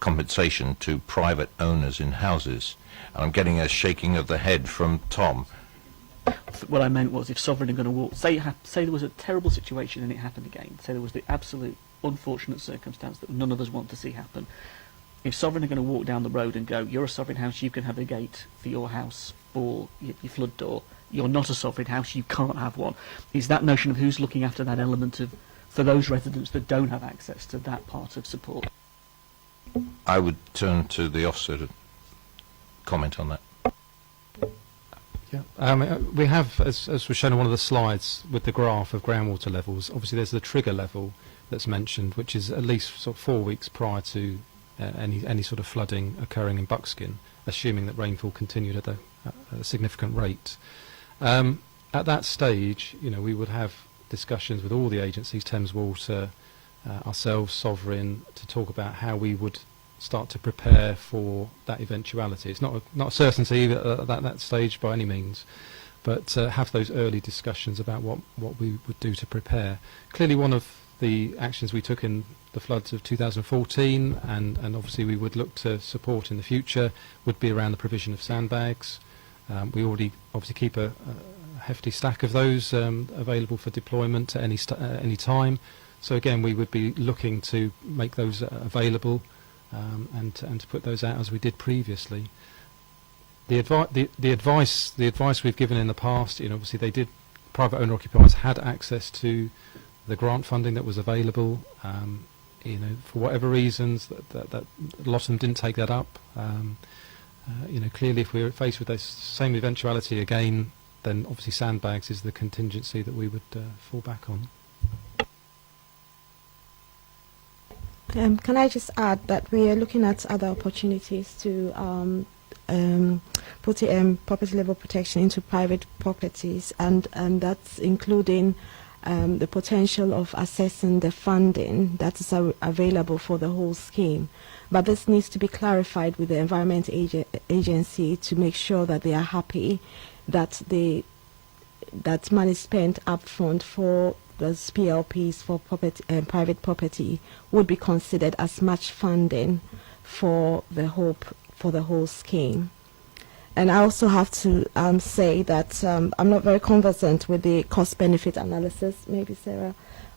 compensation to private owners in houses. And I'm getting a shaking of the head from Tom. What I meant was, if Sovereign are going to walk, say there was a terrible situation and it happened again, say there was the absolute unfortunate circumstance that none of us want to see happen. If Sovereign are going to walk down the road and go, you're a Sovereign house, you can have a gate for your house for your flood door, you're not a Sovereign house, you can't have one. Is that notion of who's looking after that element of, for those residents that don't have access to that part of support? I would turn to the officer to comment on that. Yeah, we have, as was shown on one of the slides with the graph of groundwater levels, obviously there's the trigger level that's mentioned, which is at least sort of 4 weeks prior to any sort of flooding occurring in Buckskin, assuming that rainfall continued at a significant rate. At that stage, we would have discussions with all the agencies, Thames Water, ourselves, Sovereign, to talk about how we would start to prepare for that eventuality. It's not a certainty at that stage by any means, but have those early discussions about what we would do to prepare. Clearly, one of the actions we took in the floods of 2014, and obviously we would look to support in the future, would be around the provision of sandbags. We already obviously keep a hefty stack of those available for deployment at any time. So again, we would be looking to make those available and to put those out as we did previously. The advice we've given in the past, obviously private owner occupiers had access to the grant funding that was available. For whatever reasons, that a lot of them didn't take that up. Clearly, if we were faced with the same eventuality again, then obviously sandbags is the contingency that we would fall back on. Can I just add that we are looking at other opportunities to put property level protection into private properties, and that's including the potential of assessing the funding that is available for the whole scheme. But this needs to be clarified with the Environment Agency to make sure that they are happy that that money spent upfront for those PLPs for property, private property would be considered as match funding for the whole scheme. And I also have to say that I'm not very conversant with the cost-benefit analysis, maybe Sarah,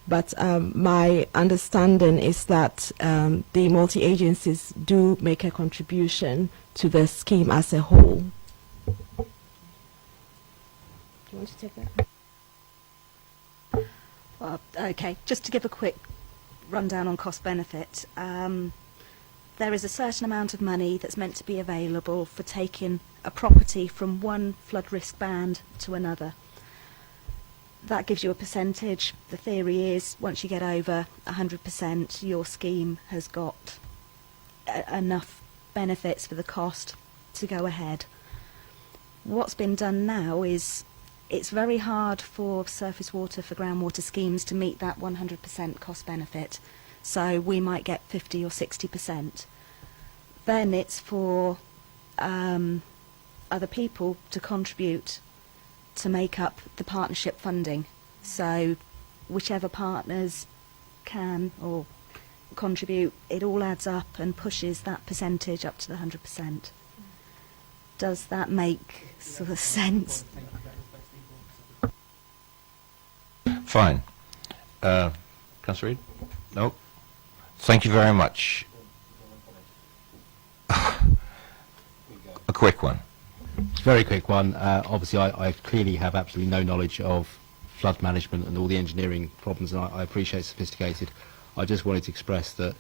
but my understanding is that the multi-agencies do make a contribution to the scheme as a whole. Do you want to take that? Well, okay, just to give a quick rundown on cost-benefit. There is a certain amount of money that's meant to be available for taking a property from one flood risk band to another. That gives you a percentage. The theory is once you get over 100%, your scheme has got enough benefits for the cost to go ahead. What's been done now is it's very hard for surface water, for groundwater schemes to meet that 100% cost benefit. So we might get 50 or 60%. Then it's for other people to contribute to make up the partnership funding. So whichever partners can or contribute, it all adds up and pushes that percentage up to the 100%. Does that make sort of sense? Fine. Councillor Reid? No? Thank you very much. A quick one. It's a very quick one. Obviously, I clearly have absolutely no knowledge of flood management and all the engineering problems, and I appreciate it's sophisticated. I just wanted to express that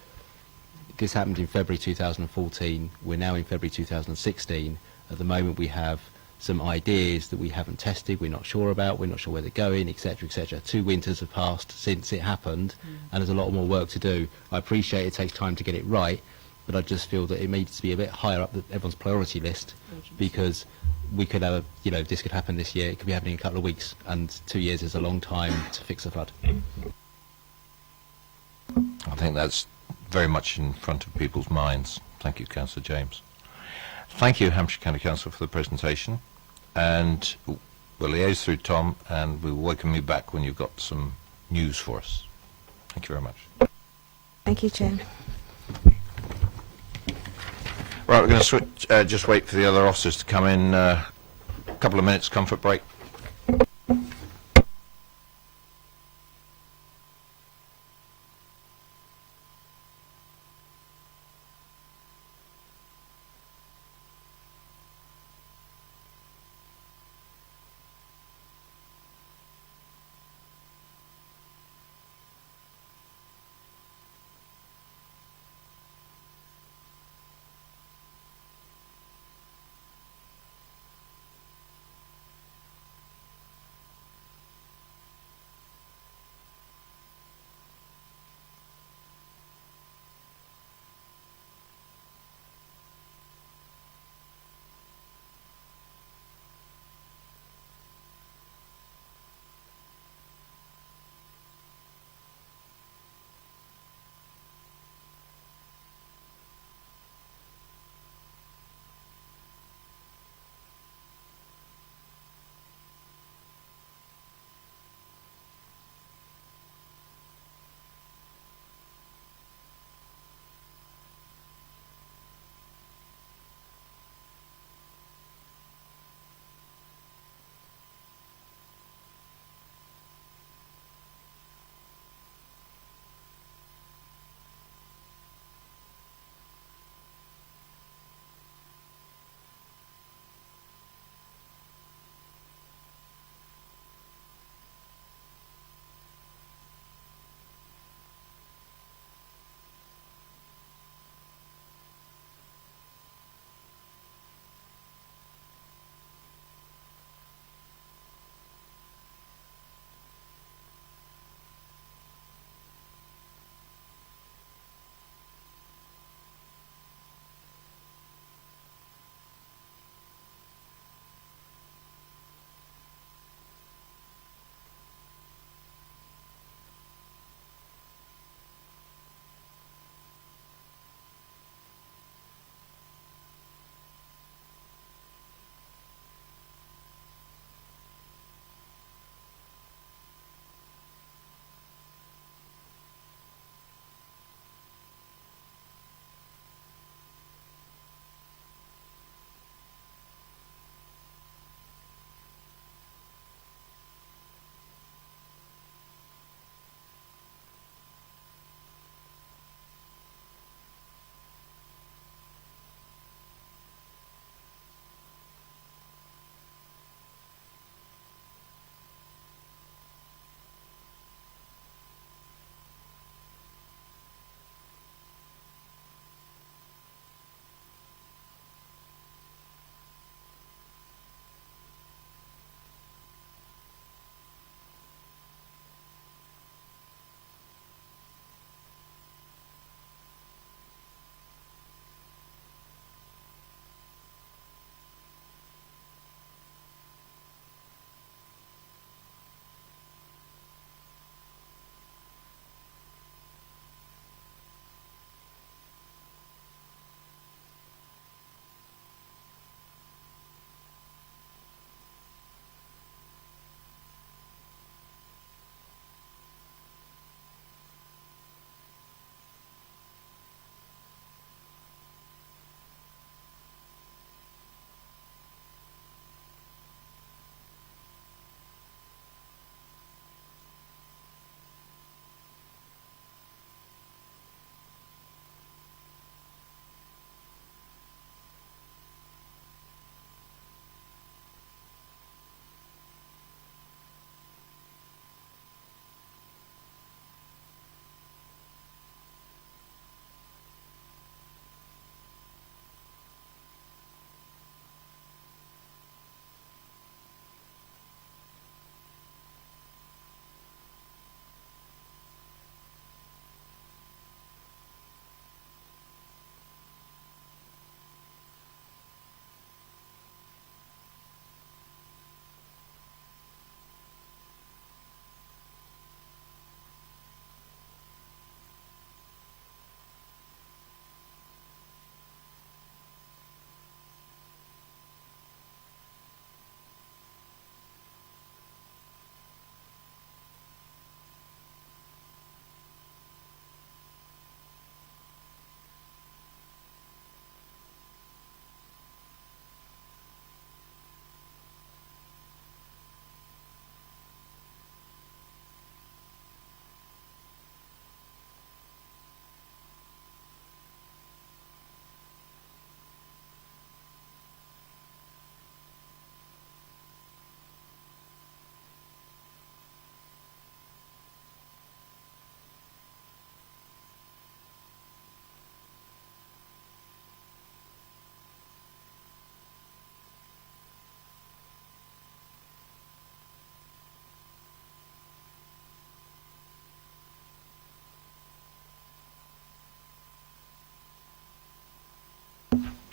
this happened in February 2014. We're now in February 2016. At the moment, we have some ideas that we haven't tested, we're not sure about, we're not sure where they're going, etc., etc. 2 winters have passed since it happened, and there's a lot more work to do. I appreciate it takes time to get it right, but I just feel that it needs to be a bit higher up everyone's priority list, because we could have, this could happen this year, it could be happening in a couple of weeks, and 2 years is a long time to fix a flood. I think that's very much in front of people's minds. Thank you, Councillor James. Thank you, Hampshire County Council, for the presentation. And we'll liaise through Tom, and we'll welcome you back when you've got some news for us. Thank you very much. Thank you, Chair. Right, we're going to switch, just wait for the other officers to come in. A couple of minutes comfort break.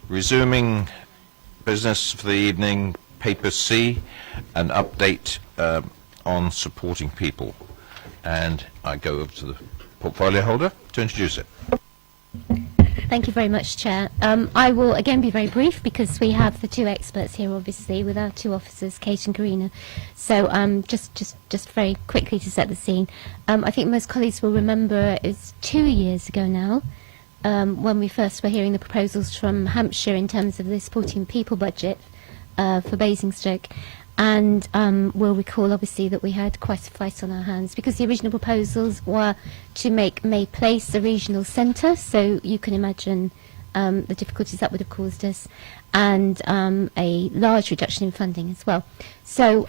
Resuming business for the evening, paper C, an update on supporting people. And I go over to the portfolio holder to introduce it. Thank you very much, Chair. I will again be very brief because we have the two experts here, obviously, with our two officers, Kate and Karina. So just very quickly to set the scene. I think most colleagues will remember it's 2 years ago now when we first were hearing the proposals from Hampshire in terms of the supporting people budget for Basingstoke. And we'll recall, obviously, that we had quite a fight on our hands because the original proposals were to make May Place a regional centre, so you can imagine the difficulties that would have caused us, and a large reduction in funding as well. So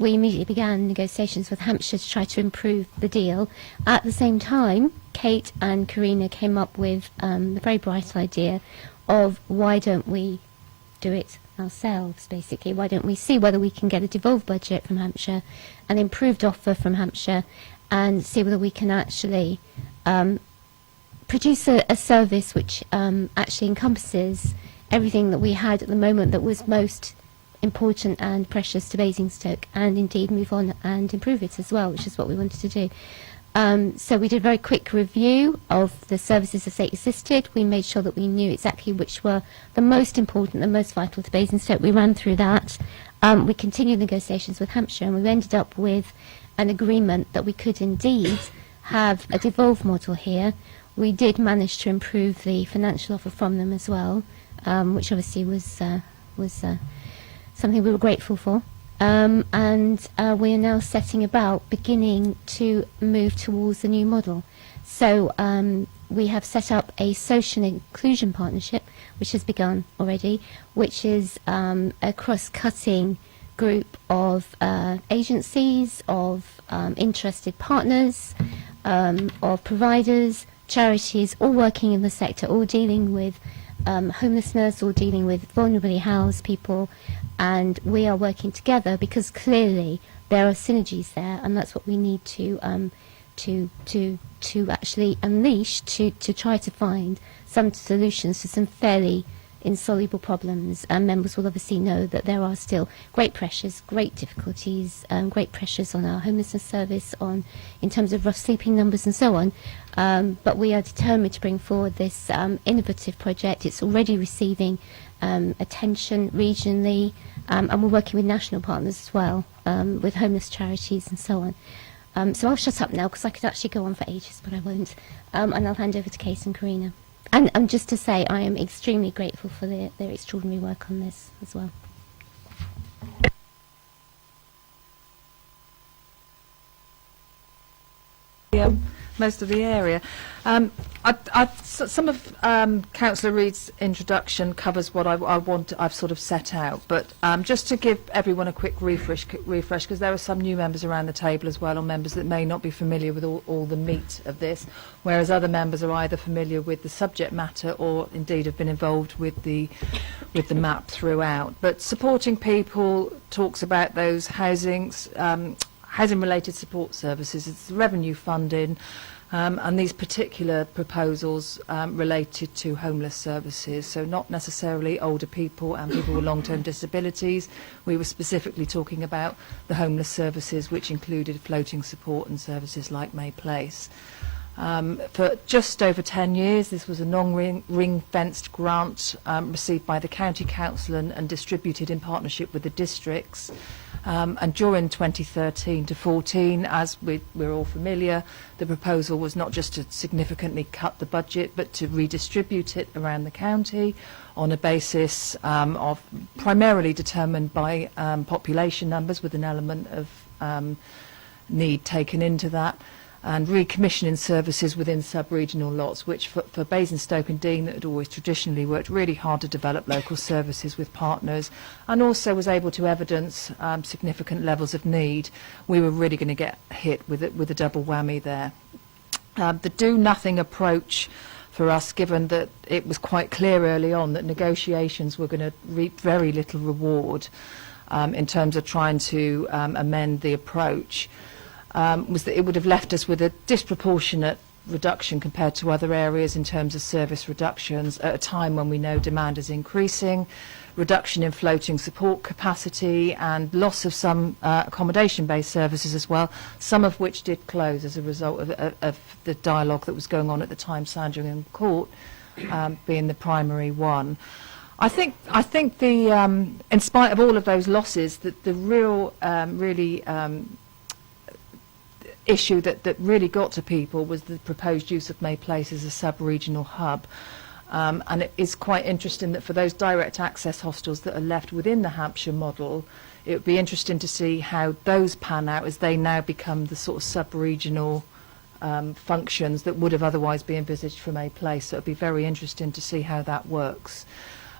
we immediately began negotiations with Hampshire to try to improve the deal. At the same time, Kate and Karina came up with the very bright idea of why don't we do it ourselves, basically. Why don't we see whether we can get a devolved budget from Hampshire, an improved offer from Hampshire, and see whether we can actually produce a service which actually encompasses everything that we had at the moment that was most important and precious to Basingstoke, and indeed move on and improve it as well, which is what we wanted to do. So we did a very quick review of the services as they existed. We made sure that we knew exactly which were the most important, the most vital to Basingstoke. We ran through that. We continued negotiations with Hampshire, and we ended up with an agreement that we could indeed have a devolved model here. We did manage to improve the financial offer from them as well, which obviously was something we were grateful for. And we are now setting about beginning to move towards the new model. So we have set up a social inclusion partnership, which has begun already, which is a cross-cutting group of agencies, of interested partners, of providers, charities, all working in the sector, all dealing with homelessness, all dealing with vulnerably housed people, and we are working together because clearly there are synergies there, and that's what we need to actually unleash to try to find some solutions to some fairly insoluble problems. And members will obviously know that there are still great pressures, great difficulties, great pressures on our homelessness service, in terms of rough sleeping numbers and so on. But we are determined to bring forward this innovative project. It's already receiving attention regionally, and we're working with national partners as well, with homeless charities and so on. So I'll shut up now because I could actually go on for ages, but I won't. And I'll hand over to Kate and Karina. And just to say, I am extremely grateful for their extraordinary work on this as well. Most of the area. Some of Councillor Reid's introduction covers what I've sort of set out, but just to give everyone a quick refresh, because there are some new members around the table as well, or members that may not be familiar with all the meat of this, whereas other members are either familiar with the subject matter or indeed have been involved with the map throughout. But supporting people talks about those housing-related support services. It's revenue funding, and these particular proposals related to homeless services, so not necessarily older people and people with long-term disabilities. We were specifically talking about the homeless services, which included floating support and services like May Place. For just over 10 years, this was a non-ring-fenced grant received by the County Council and distributed in partnership with the districts. And during 2013 to 14, as we're all familiar, the proposal was not just to significantly cut the budget, but to redistribute it around the county on a basis of primarily determined by population numbers, with an element of need taken into that, and recommissioning services within sub-regional lots, which for Basingstoke and Deane, that had always traditionally worked really hard to develop local services with partners, and also was able to evidence significant levels of need. We were really going to get hit with a double whammy there. The do-nothing approach for us, given that it was quite clear early on that negotiations were going to reap very little reward in terms of trying to amend the approach, was that it would have left us with a disproportionate reduction compared to other areas in terms of service reductions at a time when we know demand is increasing, reduction in floating support capacity, and loss of some accommodation-based services as well, some of which did close as a result of the dialogue that was going on at the time, Sandringham Court being the primary one. I think the in spite of all of those losses, that the real issue that really got to people was the proposed use of May Place as a sub-regional hub. And it is quite interesting that for those direct access hostels that are left within the Hampshire model, it would be interesting to see how those pan out as they now become the sort of sub-regional functions that would have otherwise been envisaged for May Place. So it would be very interesting to see how that works.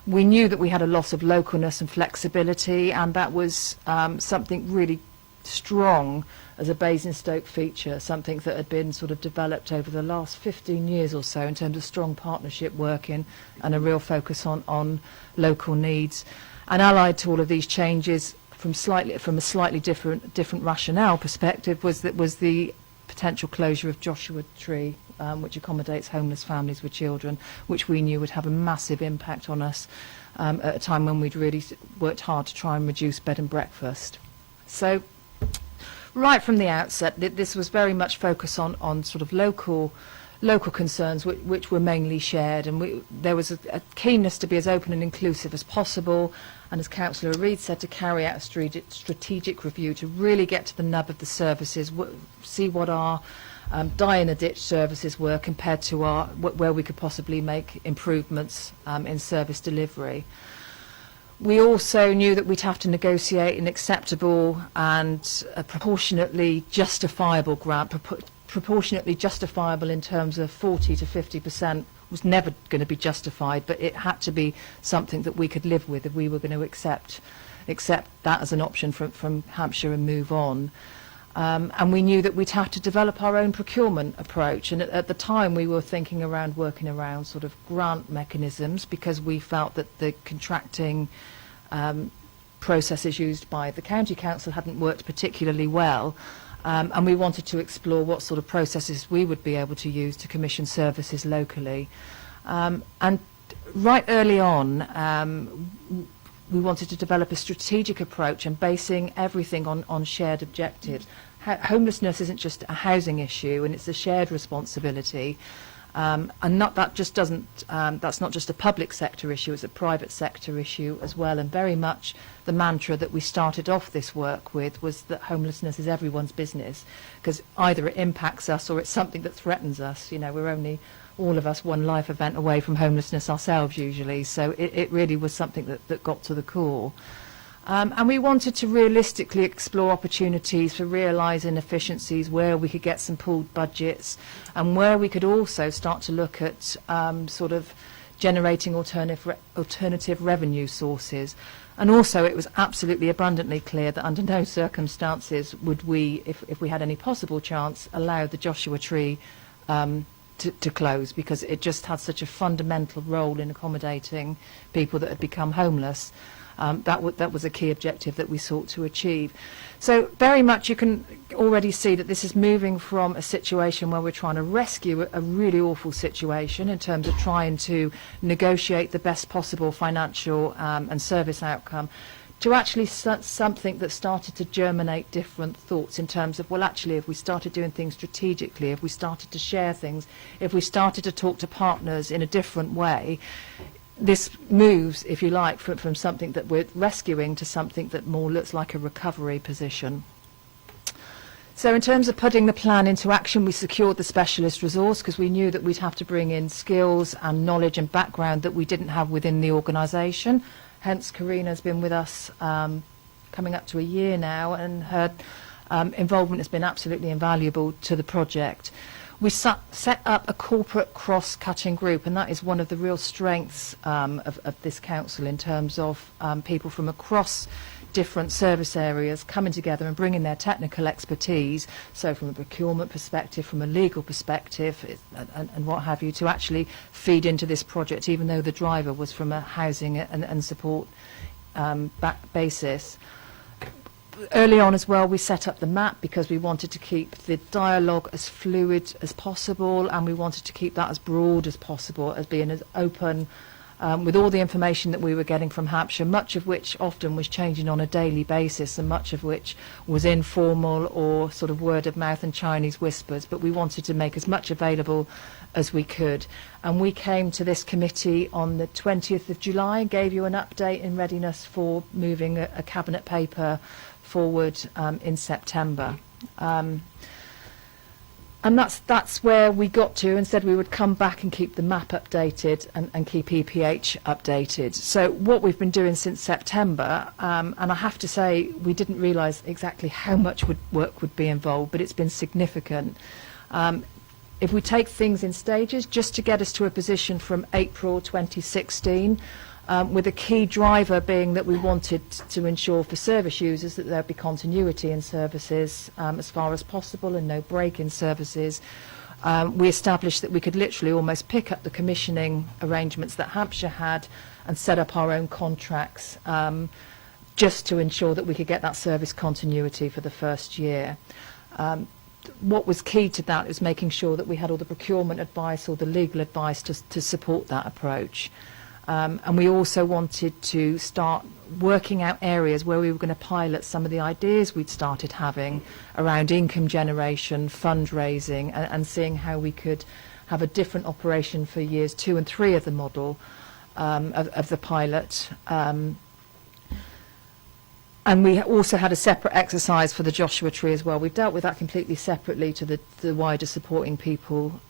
We knew that we had a loss of localness and flexibility, and that was something really strong as a Basingstoke feature, something that had been sort of developed over the last 15 years or so in terms of strong partnership working and a real focus on local needs. And allied to all of these changes from a slightly different rationale perspective was the potential closure of Joshua Tree, which accommodates homeless families with children, which we knew would have a massive impact on us at a time when we'd really worked hard to try and reduce bed and breakfast. So right from the outset, this was very much focused on sort of local concerns which were mainly shared, and there was a keenness to be as open and inclusive as possible, and as Councillor Reid said, to carry out a strategic review to really get to the nub of the services, see what our die-in-a-ditch services were compared to where we could possibly make improvements in service delivery. We also knew that we'd have to negotiate an acceptable and proportionately justifiable grant. Proportionately justifiable in terms of 40 to 50% was never going to be justified, but it had to be something that we could live with if we were going to accept that as an option from Hampshire and move on. And we knew that we'd have to develop our own procurement approach. And at the time, we were working around sort of grant mechanisms, because we felt that the contracting processes used by the County Council hadn't worked particularly well. And we wanted to explore what sort of processes we would be able to use to commission services locally. And right early on, we wanted to develop a strategic approach and basing everything on shared objectives. Homelessness isn't just a housing issue, and it's a shared responsibility. And that's not just a public sector issue, it's a private sector issue as well. And very much the mantra that we started off this work with was that homelessness is everyone's business, because either it impacts us or it's something that threatens us. You know, we're only, all of us, one life event away from homelessness ourselves usually. So it really was something that got to the core. And we wanted to realistically explore opportunities for realising efficiencies, where we could get some pooled budgets, and where we could also start to look at sort of generating alternative revenue sources. And also, it was absolutely abundantly clear that under no circumstances would we, if we had any possible chance, allow the Joshua Tree to close, because it just had such a fundamental role in accommodating people that had become homeless. That was a key objective that we sought to achieve. So very much you can already see that this is moving from a situation where we're trying to rescue a really awful situation in terms of trying to negotiate the best possible financial and service outcome, to actually something that started to germinate different thoughts in terms of, well, actually, if we started doing things strategically, if we started to share things, if we started to talk to partners in a different way, this moves, if you like, from something that we're rescuing to something that more looks like a recovery position. So in terms of putting the plan into action, we secured the specialist resource, because we knew that we'd have to bring in skills and knowledge and background that we didn't have within the organisation. Hence, Karina's been with us coming up to a year now, and her involvement has been absolutely invaluable to the project. We set up a corporate cross-cutting group, and that is one of the real strengths of this council, in terms of people from across different service areas coming together and bringing their technical expertise, so from a procurement perspective, from a legal perspective, and what have you, to actually feed into this project, even though the driver was from a housing and support basis. early on as well, we set up the map because we wanted to keep the dialogue as fluid as possible, and we wanted to keep that as broad as possible, as being as open with all the information that we were getting from Hampshire, much of which often was changing on a daily basis and much of which was informal or sort of word of mouth and Chinese whispers, but we wanted to make as much available as we could. And we came to this committee on the 20th of July and gave you an update in readiness for moving a cabinet paper forward in September. And that's where we got to, and said we would come back and keep the map updated and keep EPH updated. So what we've been doing since September, and I have to say we didn't realise exactly how much work would be involved, but it's been significant. If we take things in stages, just to get us to a position from April 2016, with a key driver being that we wanted to ensure for service users that there would be continuity in services as far as possible and no break in services. We established that we could literally almost pick up the commissioning arrangements that Hampshire had and set up our own contracts just to ensure that we could get that service continuity for the first year. What was key to that was making sure that we had all the procurement advice or the legal advice to support that approach. And we also wanted to start working out areas where we were going to pilot some of the ideas we'd started having around income generation, fundraising, and seeing how we could have a different operation for years 2 and 3 of the model of the pilot. And we also had a separate exercise for the Joshua Tree as well. We dealt with that completely separately to the wider supporting people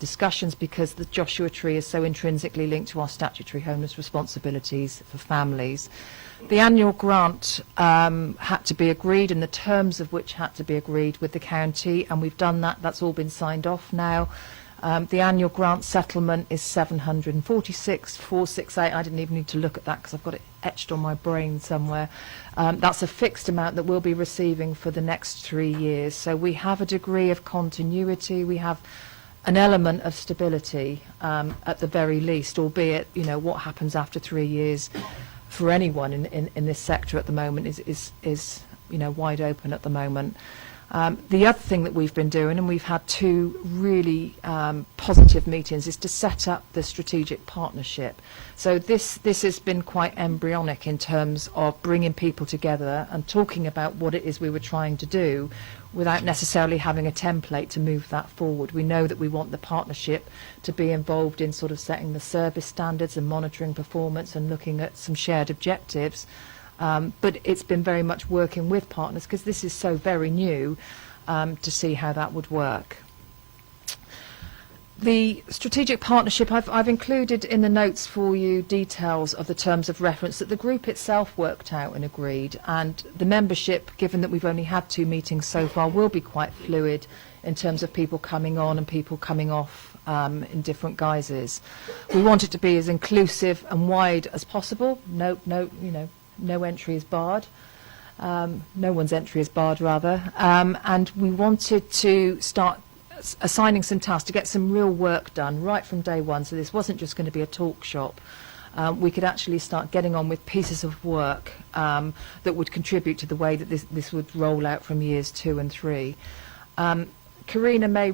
discussions, because the Joshua Tree is so intrinsically linked to our statutory homeless responsibilities for families. The annual grant had to be agreed, and the terms of which had to be agreed with the county, and we've done that. That's all been signed off now. The annual grant settlement is 746,468. I didn't even need to look at that because I've got it etched on my brain somewhere. That's a fixed amount that we'll be receiving for the next 3 years. So we have a degree of continuity. We have an element of stability at the very least, albeit, you know, what happens after 3 years for anyone in this sector at the moment is you know, wide open at the moment. The other thing that we've been doing, and we've had 2 really positive meetings, is to set up the strategic partnership. So this has been quite embryonic in terms of bringing people together and talking about what it is we were trying to do without necessarily having a template to move that forward. We know that we want the partnership to be involved in sort of setting the service standards and monitoring performance and looking at some shared objectives. But it's been very much working with partners, because this is so very new, to see how that would work. The strategic partnership, I've included in the notes for you details of the terms of reference that the group itself worked out and agreed, and the membership, given that we've only had 2 meetings so far, will be quite fluid in terms of people coming on and people coming off in different guises. We want it to be as inclusive and wide as possible. No entry is barred. No one's entry is barred, rather. And we wanted to start assigning some tasks to get some real work done right from day one. So this wasn't just going to be a talk shop. We could actually start getting on with pieces of work that would contribute to the way that this would roll out from years 2 and 3. Karina may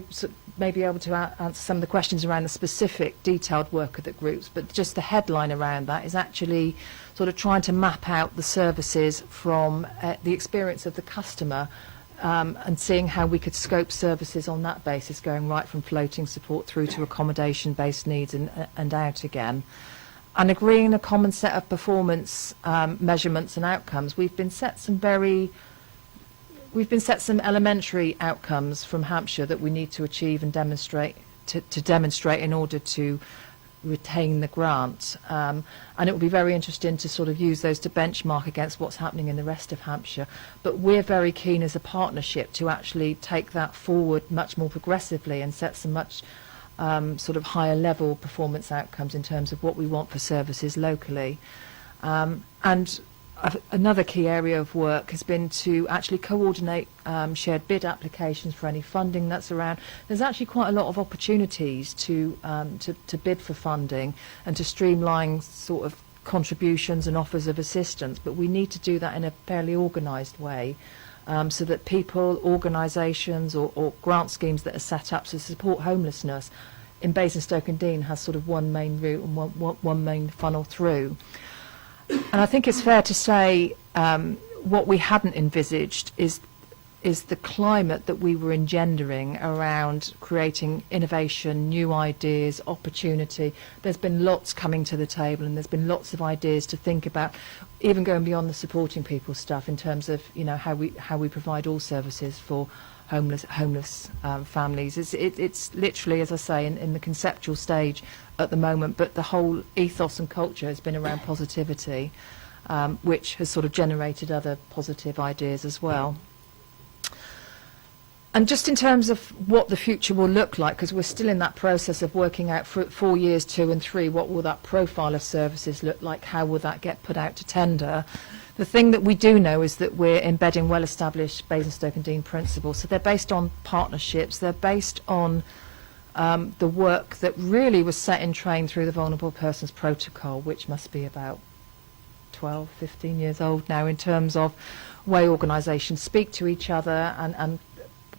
be able to answer some of the questions around the specific detailed work of the groups, but just the headline around that is actually sort of trying to map out the services from the experience of the customer, and seeing how we could scope services on that basis, going right from floating support through to accommodation-based needs and out again. And agreeing a common set of performance measurements and outcomes. We've been set some elementary outcomes from Hampshire that we need to achieve and demonstrate to demonstrate in order to retain the grant, and it will be very interesting to sort of use those to benchmark against what's happening in the rest of Hampshire. But we're very keen as a partnership to actually take that forward much more progressively and set some much sort of higher level performance outcomes in terms of what we want for services locally. And another key area of work has been to actually coordinate shared bid applications for any funding that's around. There's actually quite a lot of opportunities to bid for funding and to streamline sort of contributions and offers of assistance, but we need to do that in a fairly organised way, so that people, organisations or grant schemes that are set up to support homelessness in Basingstoke and Deane has sort of one main route and one main funnel through. And I think it's fair to say what we hadn't envisaged is the climate that we were engendering around creating innovation, new ideas, opportunity. There's been lots coming to the table, and there's been lots of ideas to think about, even going beyond the supporting people stuff in terms of, you know, how we provide all services for homeless families. It's literally, as I say, in the conceptual stage at the moment, but the whole ethos and culture has been around positivity, which has sort of generated other positive ideas as well. And just in terms of what the future will look like, because we're still in that process of working out for 4 years 2 and 3, what will that profile of services look like, how will that get put out to tender. The thing that we do know is that we're embedding well-established Basingstoke and Deane principles. So they're based on partnerships, they're based on the work that really was set in train through the Vulnerable Persons Protocol, which must be about 12, 15 years old now, in terms of way organisations speak to each other and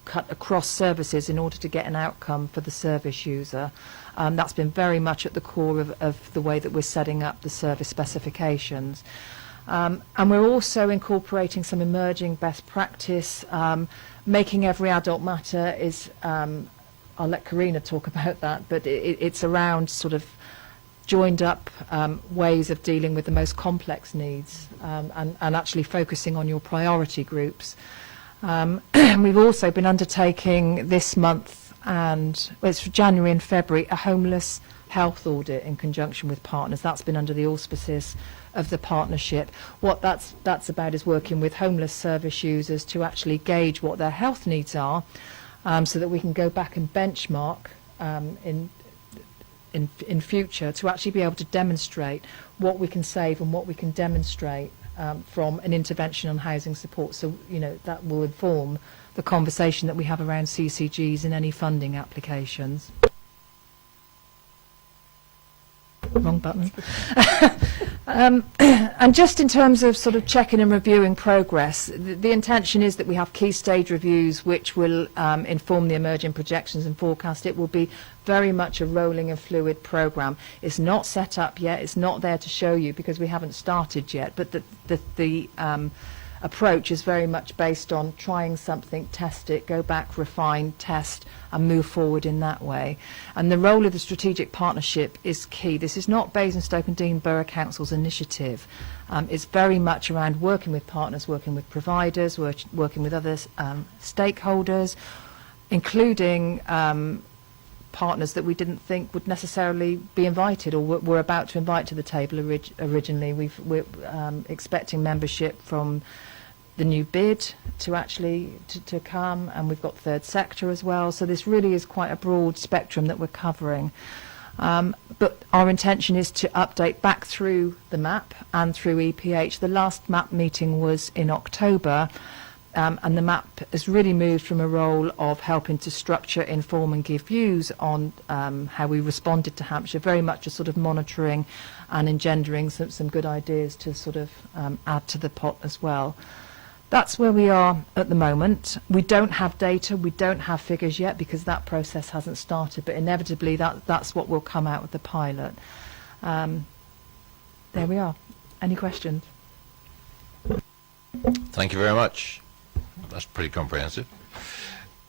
cut across services in order to get an outcome for the service user. That's been very much at the core of the way that we're setting up the service specifications. And we're also incorporating some emerging best practice. Making every adult matter is, I'll let Karina talk about that, but it's around sort of joined up ways of dealing with the most complex needs, and actually focusing on your priority groups. We've also been undertaking this month, and it's for January and February, a homeless health audit in conjunction with partners. That's been under the auspices of the partnership. What that's about is working with homeless service users to actually gauge what their health needs are, so that we can go back and benchmark in future to actually be able to demonstrate what we can save and what we can demonstrate from an intervention on housing support. So, you know, that will inform the conversation that we have around CCGs in any funding applications. Wrong button. And just in terms of sort of checking and reviewing progress, the intention is that we have key stage reviews which will inform the emerging projections and forecast. It will be very much a rolling and fluid programme. It's not set up yet, it's not there to show you because we haven't started yet, but the approach is very much based on trying something, test it, go back, refine, test, and move forward in that way. And the role of the strategic partnership is key. This is not Basingstoke and Deane Borough Council's initiative. It's very much around working with partners, working with providers, working with other stakeholders, including partners that we didn't think would necessarily be invited or were about to invite to the table originally. We're expecting membership from the new bid to actually to come, and we've got third sector as well. So this really is quite a broad spectrum that we're covering. But our intention is to update back through the map and through EPH. The last map meeting was in October, and the map has really moved from a role of helping to structure, inform and give views on how we responded to Hampshire, very much a sort of monitoring and engendering some good ideas to sort of add to the pot as well. That's where we are at the moment. We don't have data, we don't have figures yet because that process hasn't started, but inevitably that's what will come out of the pilot. There we are. Any questions? Thank you very much. That's pretty comprehensive.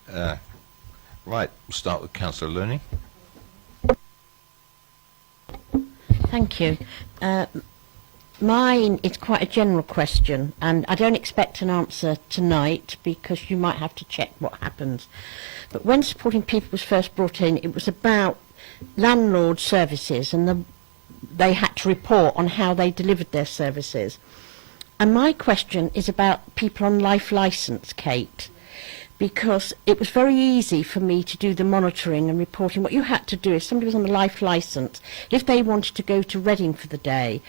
Right, we'll start with Councillor Looney. Thank you. Mine is quite a general question, and I don't expect an answer tonight because you might have to check what happens. But when Supporting People was first brought in, it was about landlord services, and they had to report on how they delivered their services. And my question is about people on life licence, Kate, because it was very easy for me to do the monitoring and reporting. What you had to do is somebody was on a life licence, if they wanted to go to Reading for the day,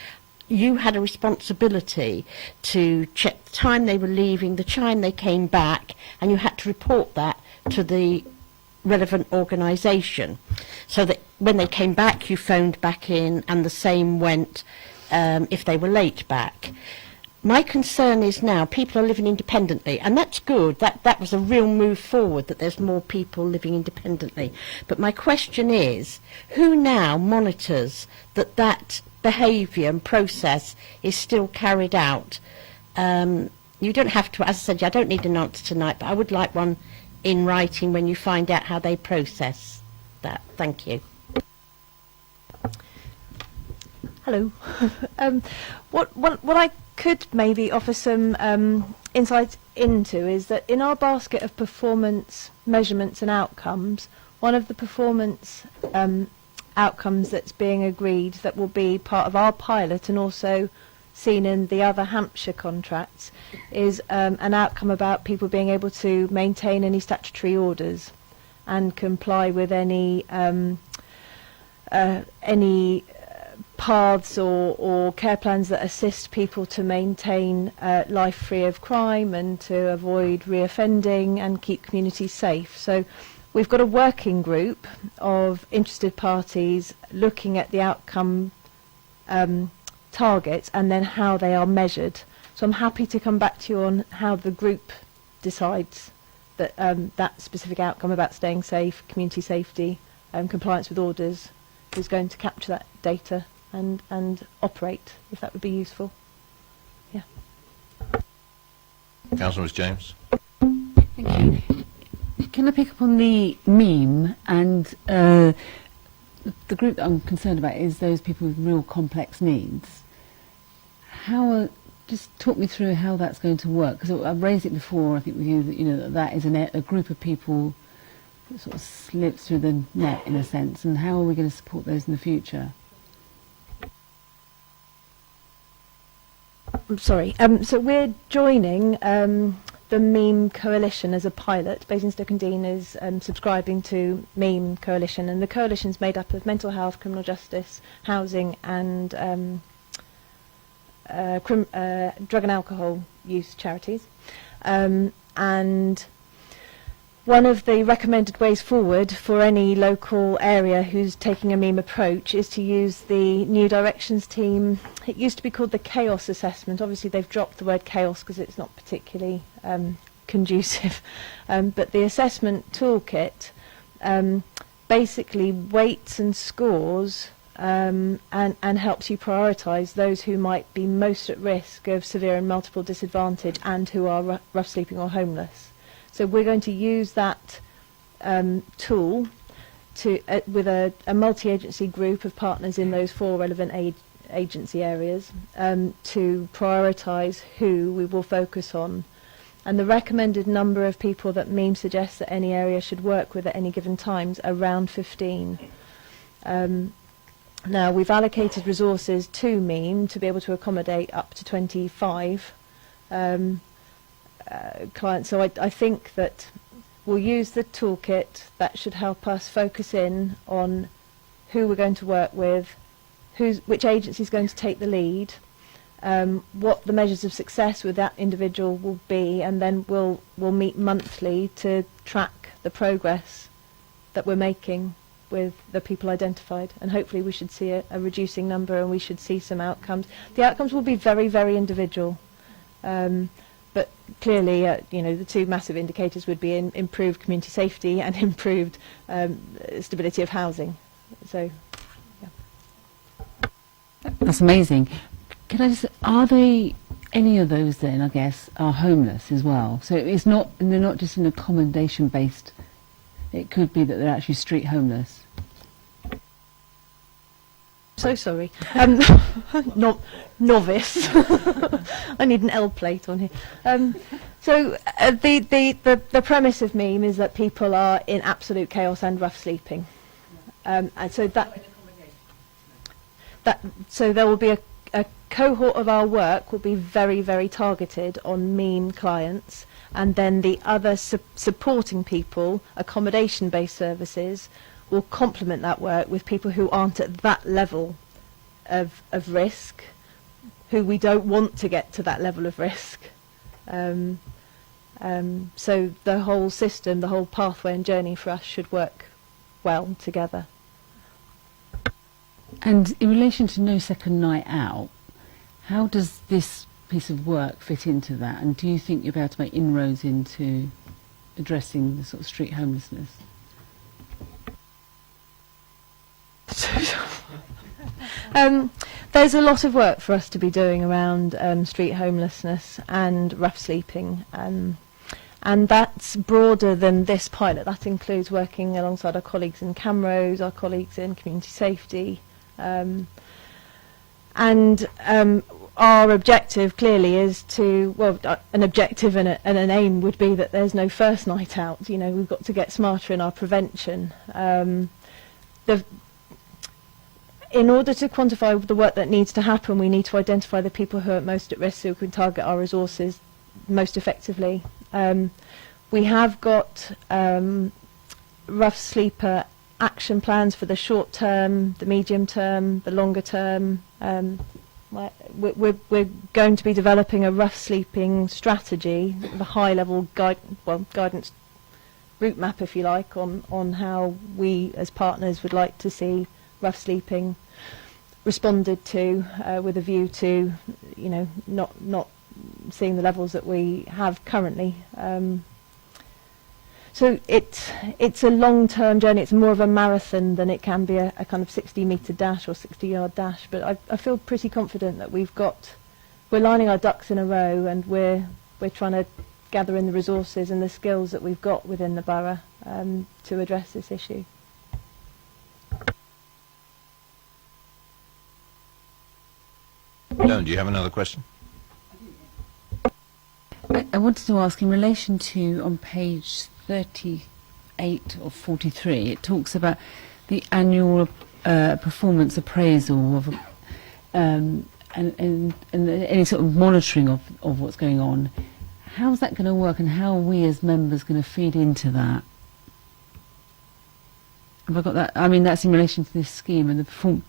you had a responsibility to check the time they were leaving, the time they came back, and you had to report that to the relevant organisation. So that when they came back, you phoned back in, and the same went if they were late back. My concern is now people are living independently, and that's good. That was a real move forward, that there's more people living independently. But my question is, who now monitors that behaviour and process is still carried out? You don't have to, as I said, I don't need an answer tonight, but I would like one in writing when you find out how they process that. Thank you. Hello. What I could maybe offer some insight into is that in our basket of performance measurements and outcomes, one of the performance outcomes that's being agreed that will be part of our pilot and also seen in the other Hampshire contracts is an outcome about people being able to maintain any statutory orders and comply with any paths or care plans that assist people to maintain life free of crime and to avoid reoffending and keep communities safe. So we've got a working group of interested parties looking at the outcome targets and then how they are measured. So I'm happy to come back to you on how the group decides that that specific outcome about staying safe, community safety, compliance with orders is going to capture that data and operate, if that would be useful. Yeah. Councillor James. Thank you. Can I pick up on the meme and the group that I'm concerned about is those people with real complex needs. Just talk me through how that's going to work, because I've raised it before, I think with you, that that is a group of people that sort of slips through the net in a sense, and how are we going to support those in the future? I'm sorry. So we're joining the Meme Coalition as a pilot. Basingstoke and Dean is subscribing to Meme Coalition, and the coalition's made up of mental health, criminal justice, housing, and drug and alcohol use charities. And one of the recommended ways forward for any local area who's taking a meme approach is to use the new directions team. It used to be called the chaos assessment. Obviously they've dropped the word chaos because it's not particularly conducive. But the assessment toolkit basically weights and scores and helps you prioritise those who might be most at risk of severe and multiple disadvantage and who are rough sleeping or homeless. So we're going to use that tool to, with a multi-agency group of partners in those 4 relevant agency areas to prioritise who we will focus on. And the recommended number of people that MEME suggests that any area should work with at any given times around 15. Now we've allocated resources to MEME to be able to accommodate up to 25 clients. So I think that we'll use the toolkit. That should help us focus in on who we're going to work with, which agency is going to take the lead, what the measures of success with that individual will be, and then we'll meet monthly to track the progress that we're making with the people identified, and hopefully we should see a reducing number and we should see some outcomes. The outcomes will be very, very individual. But clearly, the 2 massive indicators would be improved community safety and improved stability of housing. So, yeah. That's amazing. Can I just, are they, any of those then, I guess, are homeless as well? So it's not, they're not just an accommodation based, it could be that they're actually street homeless. So sorry. Novice. I need an L plate on here. So the premise of MEME is that people are in absolute chaos and rough sleeping, and so so there will be a cohort of our work will be very, very targeted on MEME clients, and then the other supporting people, accommodation-based services, will complement that work with people who aren't at that level of risk, who we don't want to get to that level of risk. So the whole system, the whole pathway and journey for us should work well together. And in relation to No Second Night Out, How does this piece of work fit into that? And do you think you'll be able to make inroads into addressing the sort of street homelessness? There's a lot of work for us to be doing around street homelessness and rough sleeping, and that's broader than this pilot. That includes working alongside our colleagues in Camrose, our colleagues in community safety, and our objective clearly is to, well, an objective and an aim would be that there's no first night out. You know, we've got to get smarter in our prevention. In order to quantify the work that needs to happen, we need to identify the people who are most at risk so we can target our resources most effectively. We have got rough sleeper action plans for the short term, the medium term, the longer term. We're going to be developing a rough sleeping strategy, the high-level guidance route map, if you like, on how we as partners would like to see rough sleeping responded to, with a view to, you know, not seeing the levels that we have currently. So it's a long-term journey. It's more of a marathon than it can be a kind of 60-metre dash or 60-yard dash. But I feel pretty confident that we're lining our ducks in a row, and we're trying to gather in the resources and the skills that we've got within the borough to address this issue. Joan, do you have another question? I wanted to ask, in relation to, on page 38 or 43, it talks about the annual performance appraisal of and any sort of monitoring of what's going on. How's that going to work, and how are we as members going to feed into that? Have I got that? I mean, that's in relation to this scheme and the performance.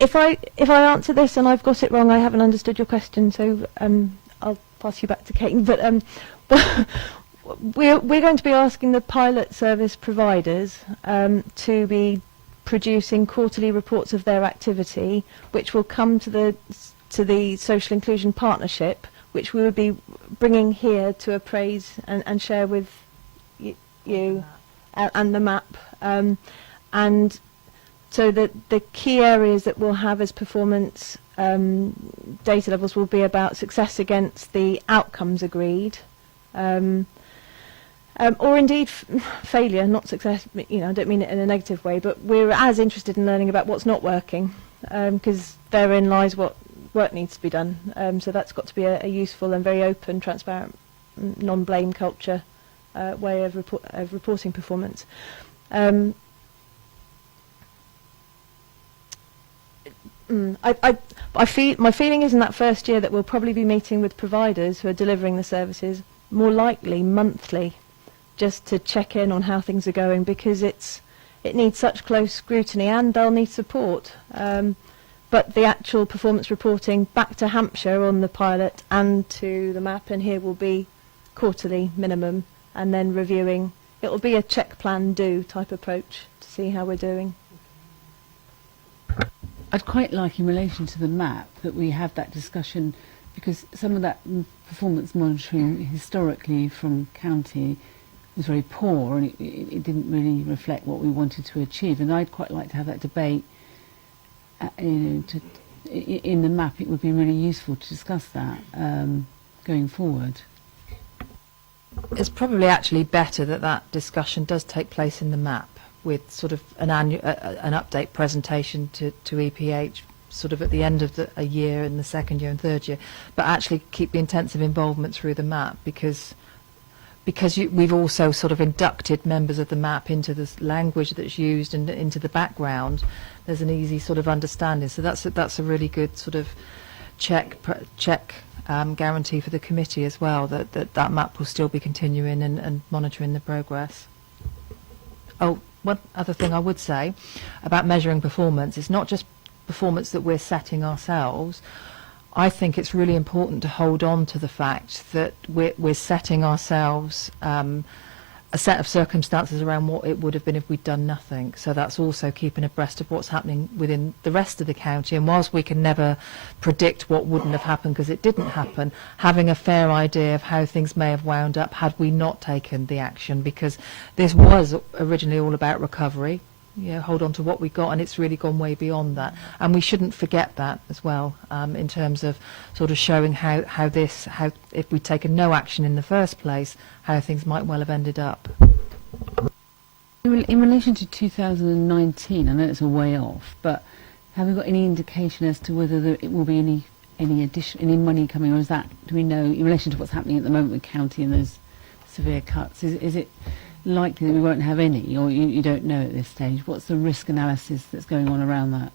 If I answer this and I've got it wrong, I haven't understood your question, so I'll pass you back to Kate. But we're going to be asking the pilot service providers to be producing quarterly reports of their activity, which will come to the social inclusion partnership, which we would be bringing here to appraise and share with you and the map. And so that the key areas that we'll have as performance data levels will be about success against the outcomes agreed, or indeed failure, not success. You know, I don't mean it in a negative way, but we're as interested in learning about what's not working, because therein lies what work needs to be done. So that's got to be a useful and very open, transparent, non-blame culture way of reporting performance. My feeling is in that first year that we'll probably be meeting with providers who are delivering the services, more likely monthly, just to check in on how things are going, because it needs such close scrutiny and they'll need support. But the actual performance reporting back to Hampshire on the pilot and to the map, and here will be quarterly minimum, and then reviewing. It will be a check, plan, do type approach to see how we're doing. I'd quite like, in relation to the map, that we have that discussion, because some of that performance monitoring historically from county was very poor, and it didn't really reflect what we wanted to achieve. And I'd quite like to have that debate. In the map, it would be really useful to discuss that going forward. It's probably actually better that that discussion does take place in the map, with sort of an update presentation to EPH sort of at the end of a year, in the second year and third year, but actually keep the intensive involvement through the map, because we've also sort of inducted members of the map into this language that's used and into the background. There's an easy sort of understanding, so that's a really good sort of check guarantee for the committee as well, that map will still be continuing and monitoring the progress. Oh, one other thing I would say about measuring performance, it's not just performance that we're setting ourselves. I think it's really important to hold on to the fact that we're setting ourselves a set of circumstances around what it would have been if we'd done nothing. So that's also keeping abreast of what's happening within the rest of the county. And whilst we can never predict what wouldn't have happened because it didn't happen, having a fair idea of how things may have wound up had we not taken the action, because this was originally all about recovery. Hold on to what we got, and it's really gone way beyond that. And we shouldn't forget that as well, in terms of sort of showing how if we'd taken no action in the first place, how things might well have ended up. In relation to 2019, I know it's a way off, but have we got any indication as to whether it will be any money coming, or is that, do we know, in relation to what's happening at the moment with county and those severe cuts, is it likely that we won't have any, or you don't know at this stage? What's the risk analysis that's going on around that?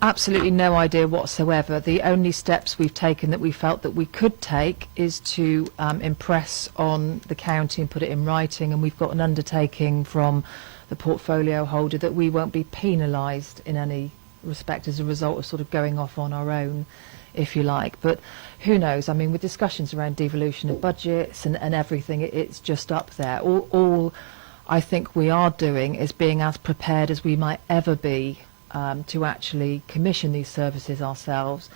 Absolutely no idea whatsoever. The only steps we've taken that we felt that we could take is to impress on the county and put it in writing, and we've got an undertaking from the portfolio holder that we won't be penalised in any respect as a result of sort of going off on our own, if you like. But who knows? I mean, with discussions around devolution of budgets and everything, it's just up there. All I think we are doing is being as prepared as we might ever be to actually commission these services ourselves,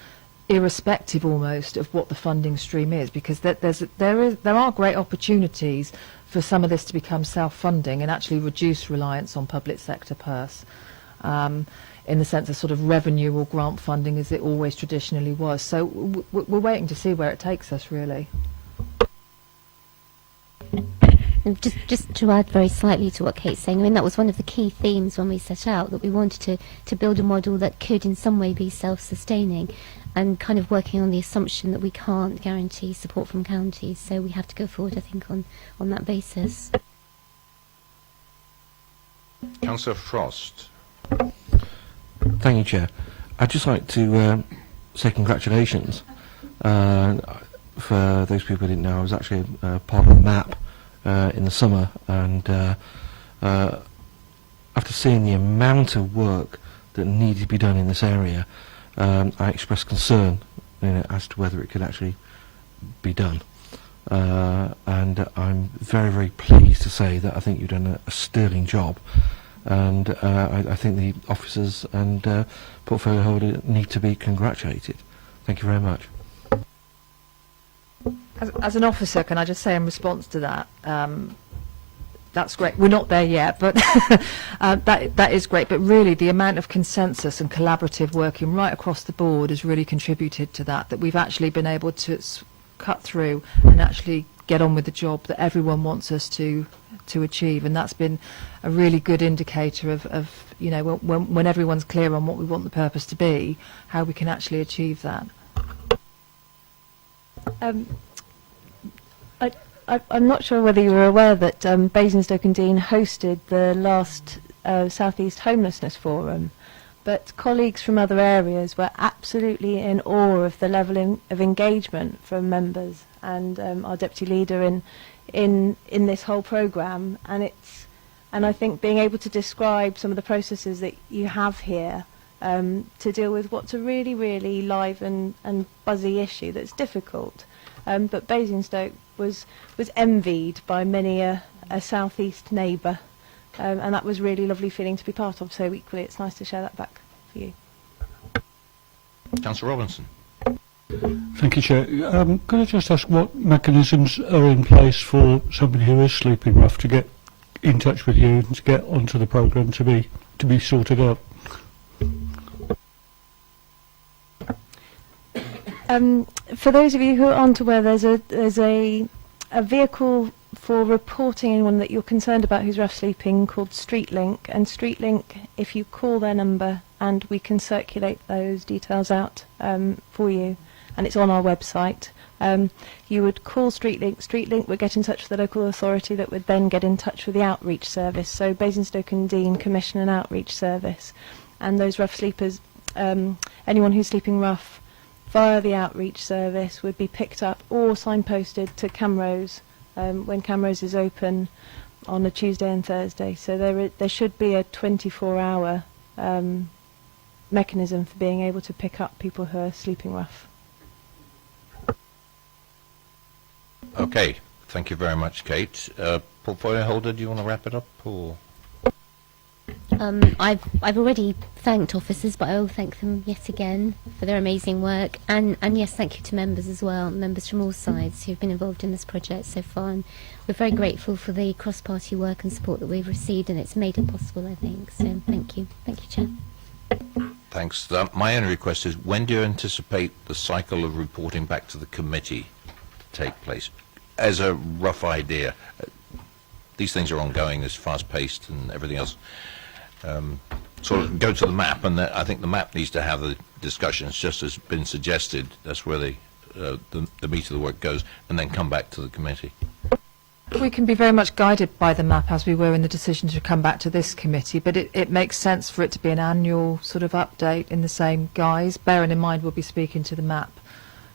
irrespective almost of what the funding stream is, because there are great opportunities for some of this to become self-funding and actually reduce reliance on public sector purse. In the sense of sort of revenue or grant funding as it always traditionally was. So we're waiting to see where it takes us, really. Just to add very slightly to what Kate's saying, I mean, that was one of the key themes when we set out, that we wanted to build a model that could in some way be self-sustaining, and kind of working on the assumption that we can't guarantee support from counties. So we have to go forward, I think, on that basis. Councillor Frost. Thank you, Chair. I'd just like to say congratulations. For those people who didn't know, I was actually part of the MAP in the summer, and after seeing the amount of work that needed to be done in this area, I expressed concern as to whether it could actually be done. And I'm very, very pleased to say that I think you've done a sterling job. And I think the officers and portfolio holder need to be congratulated. Thank you very much. As an officer, can I just say in response to that, that's great. We're not there yet, but that is great. But really, the amount of consensus and collaborative working right across the board has really contributed to that we've actually been able to cut through and actually get on with the job that everyone wants us to achieve. And that's been a really good indicator of when everyone's clear on what we want the purpose to be, how we can actually achieve that. I'm not sure whether you were aware that Basingstoke and Deane hosted the last South East Homelessness Forum, but colleagues from other areas were absolutely in awe of the level of engagement from members and our deputy leader in this whole programme. And I think being able to describe some of the processes that you have here to deal with what's a really, really live and buzzy issue that's difficult. But Basingstoke was envied by many a South East neighbour, and that was really lovely feeling to be part of. So equally, it's nice to share that back for you. Councillor Robinson. Thank you, Chair. Could I just ask what mechanisms are in place for somebody who is sleeping rough to get in touch with you and to get onto the programme to be sorted out? For those of you who aren't aware, there's a vehicle for reporting anyone that you're concerned about who's rough sleeping called StreetLink. And StreetLink, if you call their number, and we can circulate those details out for you, and it's on our website. You would call StreetLink. StreetLink would get in touch with the local authority that would then get in touch with the outreach service. So Basingstoke and Deane commission an outreach service, and those rough sleepers, anyone who's sleeping rough via the outreach service would be picked up or signposted to Camrose when Camrose is open on a Tuesday and Thursday. So there should be a 24-hour mechanism for being able to pick up people who are sleeping rough. Okay, Thank you very much, Kate. Portfolio holder, do you want to wrap it up? Or? I've already thanked officers, but I will thank them yet again for their amazing work. And yes, thank you to members as well, members from all sides who've been involved in this project so far. And we're very grateful for the cross-party work and support that we've received, and it's made it possible, I think. So thank you. Thank you, Chair. Thanks. My only request is, when do you anticipate the cycle of reporting back to the committee to take place? As a rough idea, these things are ongoing, there's fast-paced and everything else. Sort of go to the map, and I think the map needs to have the discussions, just as been suggested. That's where the meat of the work goes, and then come back to the committee. We can be very much guided by the map, as we were in the decision to come back to this committee, but it makes sense for it to be an annual sort of update in the same guise, bearing in mind we'll be speaking to the map,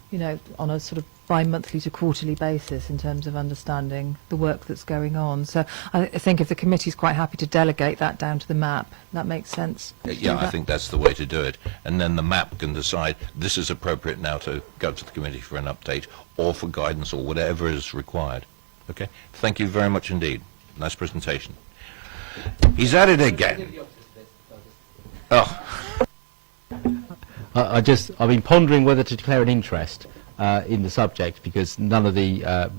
you know, on a sort of bi-monthly to quarterly basis in terms of understanding the work that's going on. So I think if the committee's quite happy to delegate that down to the map, that makes sense. Yeah, I think that's the way to do it. And then the map can decide this is appropriate now to go to the committee for an update or for guidance or whatever is required. Okay? Thank you very much indeed. Nice presentation. He's at it again. Oh. I've been pondering whether to declare an interest in the subject, because none of the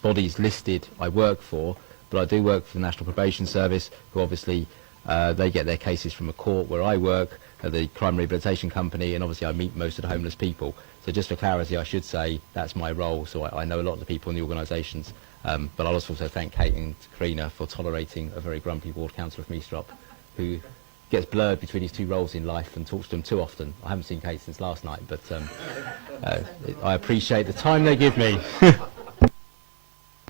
bodies listed I work for, but I do work for the National Probation Service, who obviously they get their cases from a court where I work, at the Crime Rehabilitation Company, and obviously I meet most of the homeless people. So just for clarity, I should say that's my role, so I know a lot of the people in the organisations. But I'll also thank Kate and Karina for tolerating a very grumpy ward councillor from Eastrop, who gets blurred between his two roles in life and talks to them too often. I haven't seen Kate since last night, but I appreciate the time they give me.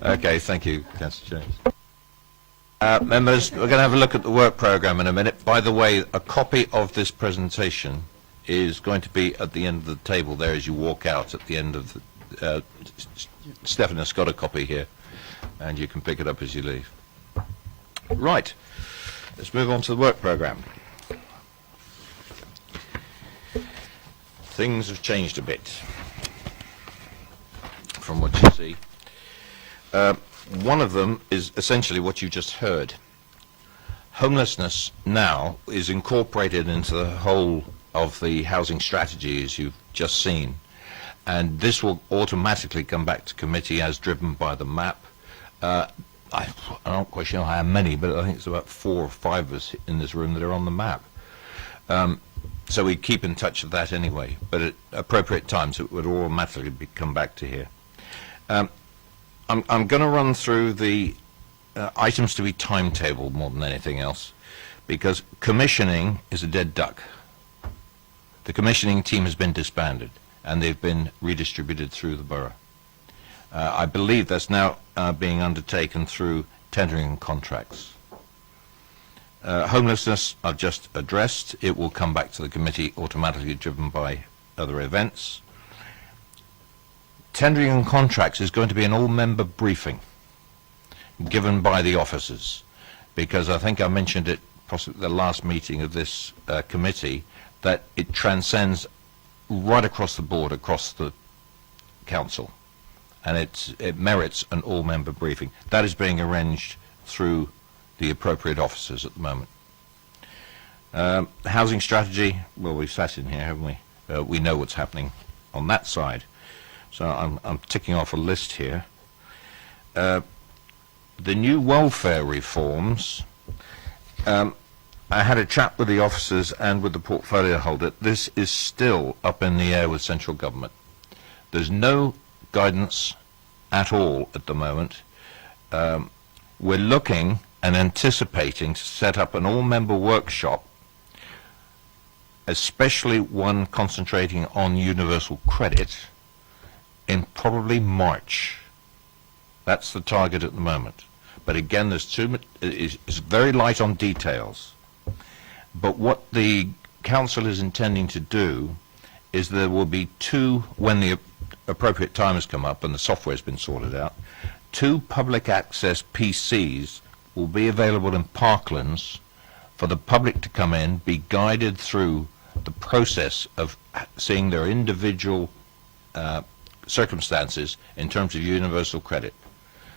Okay, thank you, Councillor James. Members, we're going to have a look at the work programme in a minute. By the way, a copy of this presentation is going to be at the end of the table there as you walk out at the end of the... Stephanie's got a copy here, and you can pick it up as you leave. Right. Let's move on to the work programme. Things have changed a bit from what you see. One of them is essentially what you just heard. Homelessness now is incorporated into the whole of the housing strategy, as you've just seen, and this will automatically come back to committee as driven by the map. I'm not quite sure how many, but I think it's about 4 or 5 of us in this room that are on the map. So we keep in touch with that anyway, but at appropriate times it would automatically come back to here. I'm going to run through the items to be timetabled more than anything else, because commissioning is a dead duck. The commissioning team has been disbanded, and they've been redistributed through the borough. I believe that's now being undertaken through tendering contracts. Homelessness I've just addressed. It will come back to the committee automatically driven by other events. Tendering and contracts is going to be an all-member briefing given by the officers, because I think I mentioned it possibly the last meeting of this committee, that it transcends right across the board, across the council, and it merits an all-member briefing. That is being arranged through the appropriate officers at the moment. Housing strategy, well, we've sat in here, haven't we? We know what's happening on that side. So I'm ticking off a list here. The new welfare reforms, I had a chat with the officers and with the portfolio holder. This is still up in the air with central government. There's no guidance at all at the moment. We're looking and anticipating to set up an all-member workshop, especially one concentrating on universal credit, in probably March. That's the target at the moment. But again, it's very light on details. But what the council is intending to do is there will be 2, when the appropriate time has come up and the software has been sorted out, 2 public access PCs will be available in Parklands for the public to come in, be guided through the process of seeing their individual circumstances in terms of universal credit.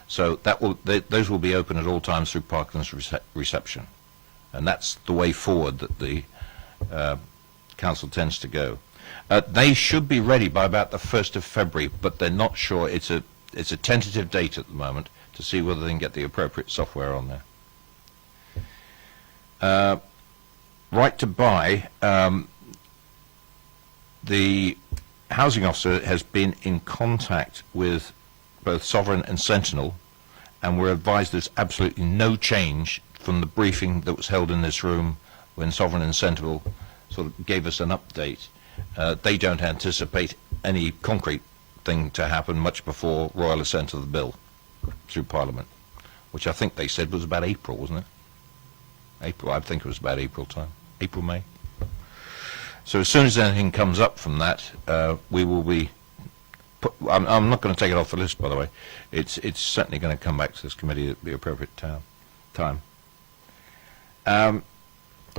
So that will, those will be open at all times through Parkinson's reception. And that's the way forward that the council tends to go. They should be ready by about the 1st of February, but they're not sure. It's a tentative date at the moment to see whether they can get the appropriate software on there. Right to buy, the housing officer has been in contact with both Sovereign and Sentinel, and we're advised there's absolutely no change from the briefing that was held in this room when Sovereign and Sentinel sort of gave us an update. They don't anticipate any concrete thing to happen much before royal assent of the bill through Parliament, which I think they said was about April, wasn't it? April, I think it was about April time. April, May. So as soon as anything comes up from that, we will be I'm not going to take it off the list, by the way. It's certainly going to come back to this committee at the appropriate time. Now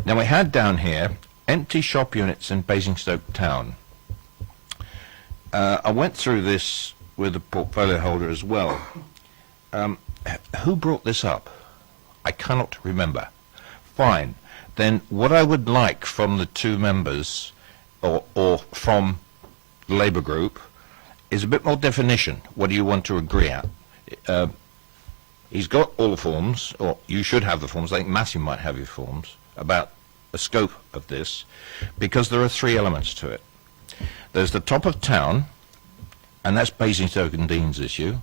we had down here empty shop units in Basingstoke town. I went through this with the portfolio holder as well. Who brought this up? I cannot remember. Fine. Then what I would like from the two members, or from the Labour group, is a bit more definition. What do you want to agree at? He's got all the forms, or you should have the forms. I think Matthew might have your forms about the scope of this, because there are three elements to it. There's the top of town, and that's Basingstoke and Dean's issue.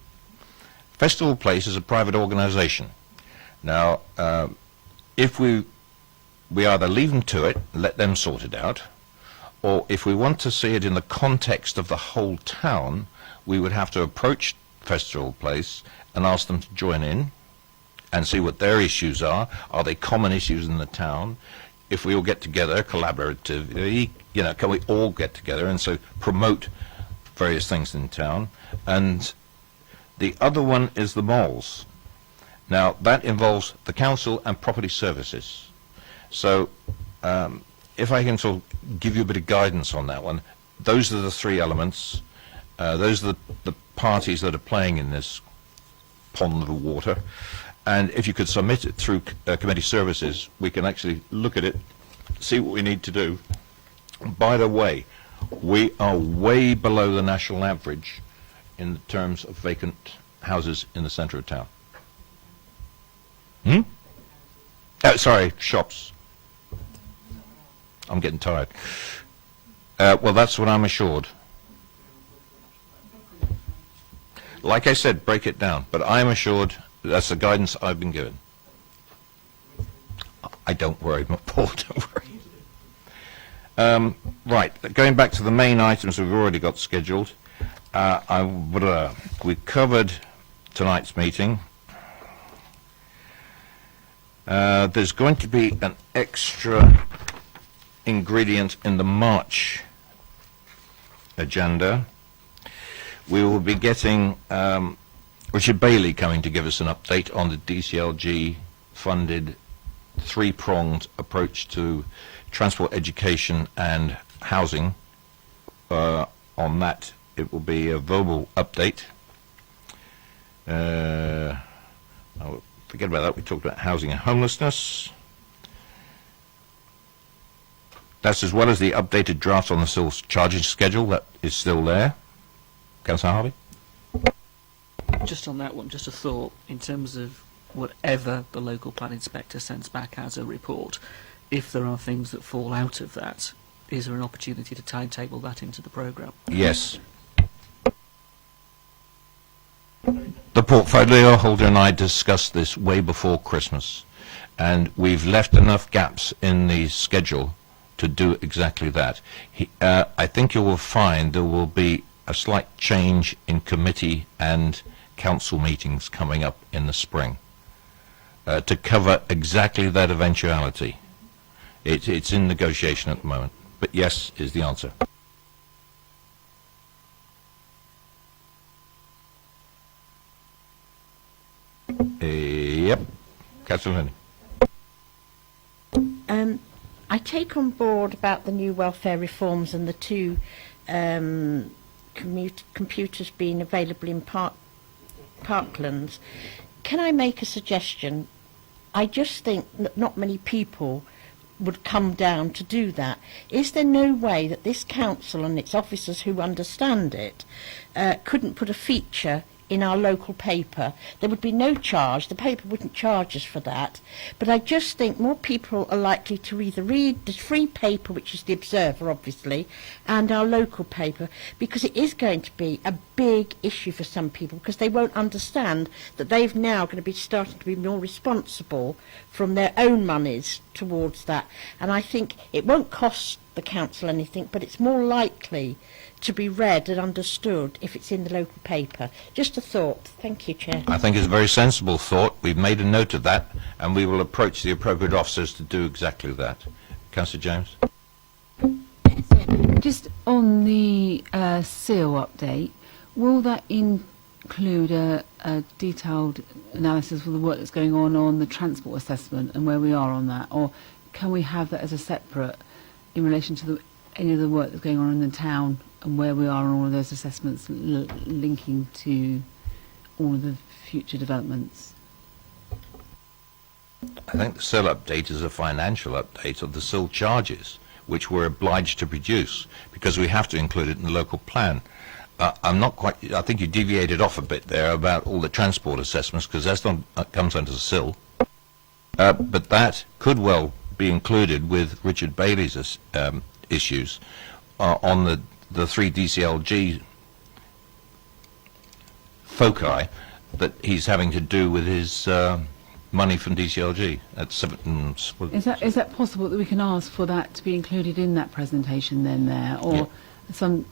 Festival Place is a private organisation. Now, if we either leave them to it, let them sort it out, or if we want to see it in the context of the whole town, we would have to approach Festival Place and ask them to join in and see what their issues are. Are they common issues in the town? If we all get together collaboratively, you know, can we all get together and so promote various things in town? And the other one is the malls. Now, that involves the council and property services. So, if I can sort of give you a bit of guidance on that one, those are the three elements. Those are the parties that are playing in this pond of water. And if you could submit it through committee services, we can actually look at it, see what we need to do. By the way, we are way below the national average in terms of vacant houses in the centre of town. Sorry, shops. I'm getting tired. Well, that's what I'm assured. Like I said, break it down. But I'm assured that's the guidance I've been given. I don't worry, Paul, don't worry. Right, going back to the main items we've already got scheduled. We covered tonight's meeting. There's going to be an extra ingredient in the March agenda. We will be getting Richard Bailey coming to give us an update on the DCLG funded three-pronged approach to transport, education and housing. On that, it will be a verbal update. Forget about that. We talked about housing and homelessness. That's as well as the updated draft on the civil charging schedule that is still there. Councillor Harvey? Just on that one, just a thought, in terms of whatever the local plan inspector sends back as a report, if there are things that fall out of that, is there an opportunity to timetable that into the programme? Yes. The portfolio holder and I discussed this way before Christmas, and we've left enough gaps in the schedule to do exactly that. I think you will find there will be a slight change in committee and council meetings coming up in the spring to cover exactly that eventuality. It's in negotiation at the moment, but yes is the answer. Yep. Councillor Linney. I take on board about the new welfare reforms and the two computers being available in parklands. Can I make a suggestion? I just think that not many people would come down to do that. Is there no way that this council and its officers who understand it couldn't put a feature in our local paper? There would be no charge. The paper wouldn't charge us for that. But I just think more people are likely to either read the free paper, which is the Observer, obviously, and our local paper, because it is going to be a big issue for some people, because they won't understand that they've now going to be starting to be more responsible from their own monies towards that. And I think it won't cost the council anything, but it's more likely to be read and understood if it's in the local paper. Just a thought. Thank you, Chair. I think it's a very sensible thought. We've made a note of that, and we will approach the appropriate officers to do exactly that. Councillor James? Just on the seal update, will that include a detailed analysis of the work that's going on the transport assessment and where we are on that? Or can we have that as a separate in relation to any of the work that's going on in the town and where we are on all of those assessments linking to all of the future developments? I think the SIL update is a financial update of the SIL charges, which we're obliged to produce, because we have to include it in the local plan. I'm not quite, I think you deviated off a bit there about all the transport assessments, because that's not, comes under the SIL. But that could well be included with Richard Bailey's issues on the 3 DCLG foci that he's having to do with his money from DCLG. Is that possible that we can ask for that to be included in that presentation then there, or yeah. some,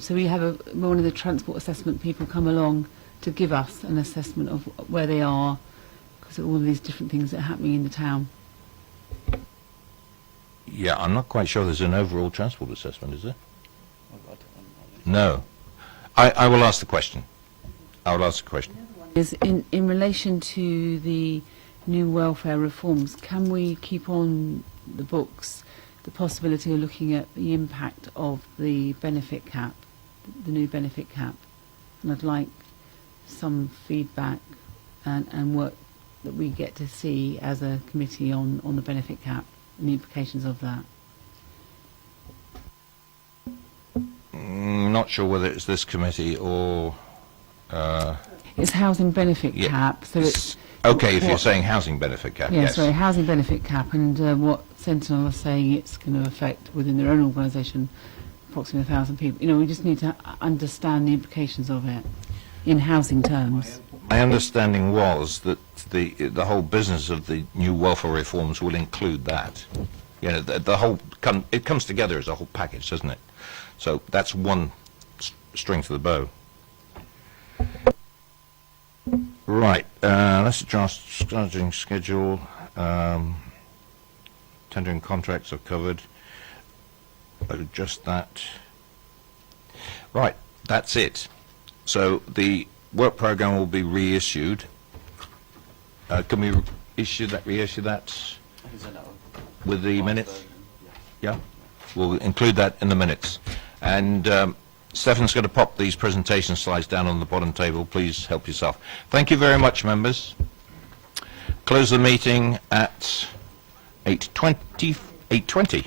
so we have one of the transport assessment people come along to give us an assessment of where they are because of all of these different things that are happening in the town. Yeah, I'm not quite sure there's an overall transport assessment, is there? No. I will ask the question. I will ask the question. Is in relation to the new welfare reforms, can we keep on the books the possibility of looking at the impact of the benefit cap, the new benefit cap? And I'd like some feedback and work that we get to see as a committee on the benefit cap and the implications of that. Not sure whether it's this committee or... It's housing benefit cap, so it's... Okay, if you're saying housing benefit cap, yeah, yes. sorry, housing benefit cap, and what Sentinel are saying it's going to affect within their own organisation approximately 1,000 people. We just need to understand the implications of it in housing terms. My understanding was that the whole business of the new welfare reforms will include that. The whole it comes together as a whole package, doesn't it? So that's one string to the bow. Right, let's draft starting schedule. Tendering contracts are covered. Just that. Right, that's it. So the work program will be reissued. Can we reissue that with the minutes? Yeah, we'll include that in the minutes. And Stefan's going to pop these presentation slides down on the bottom table. Please help yourself. Thank you very much, members. Close the meeting at 8:20.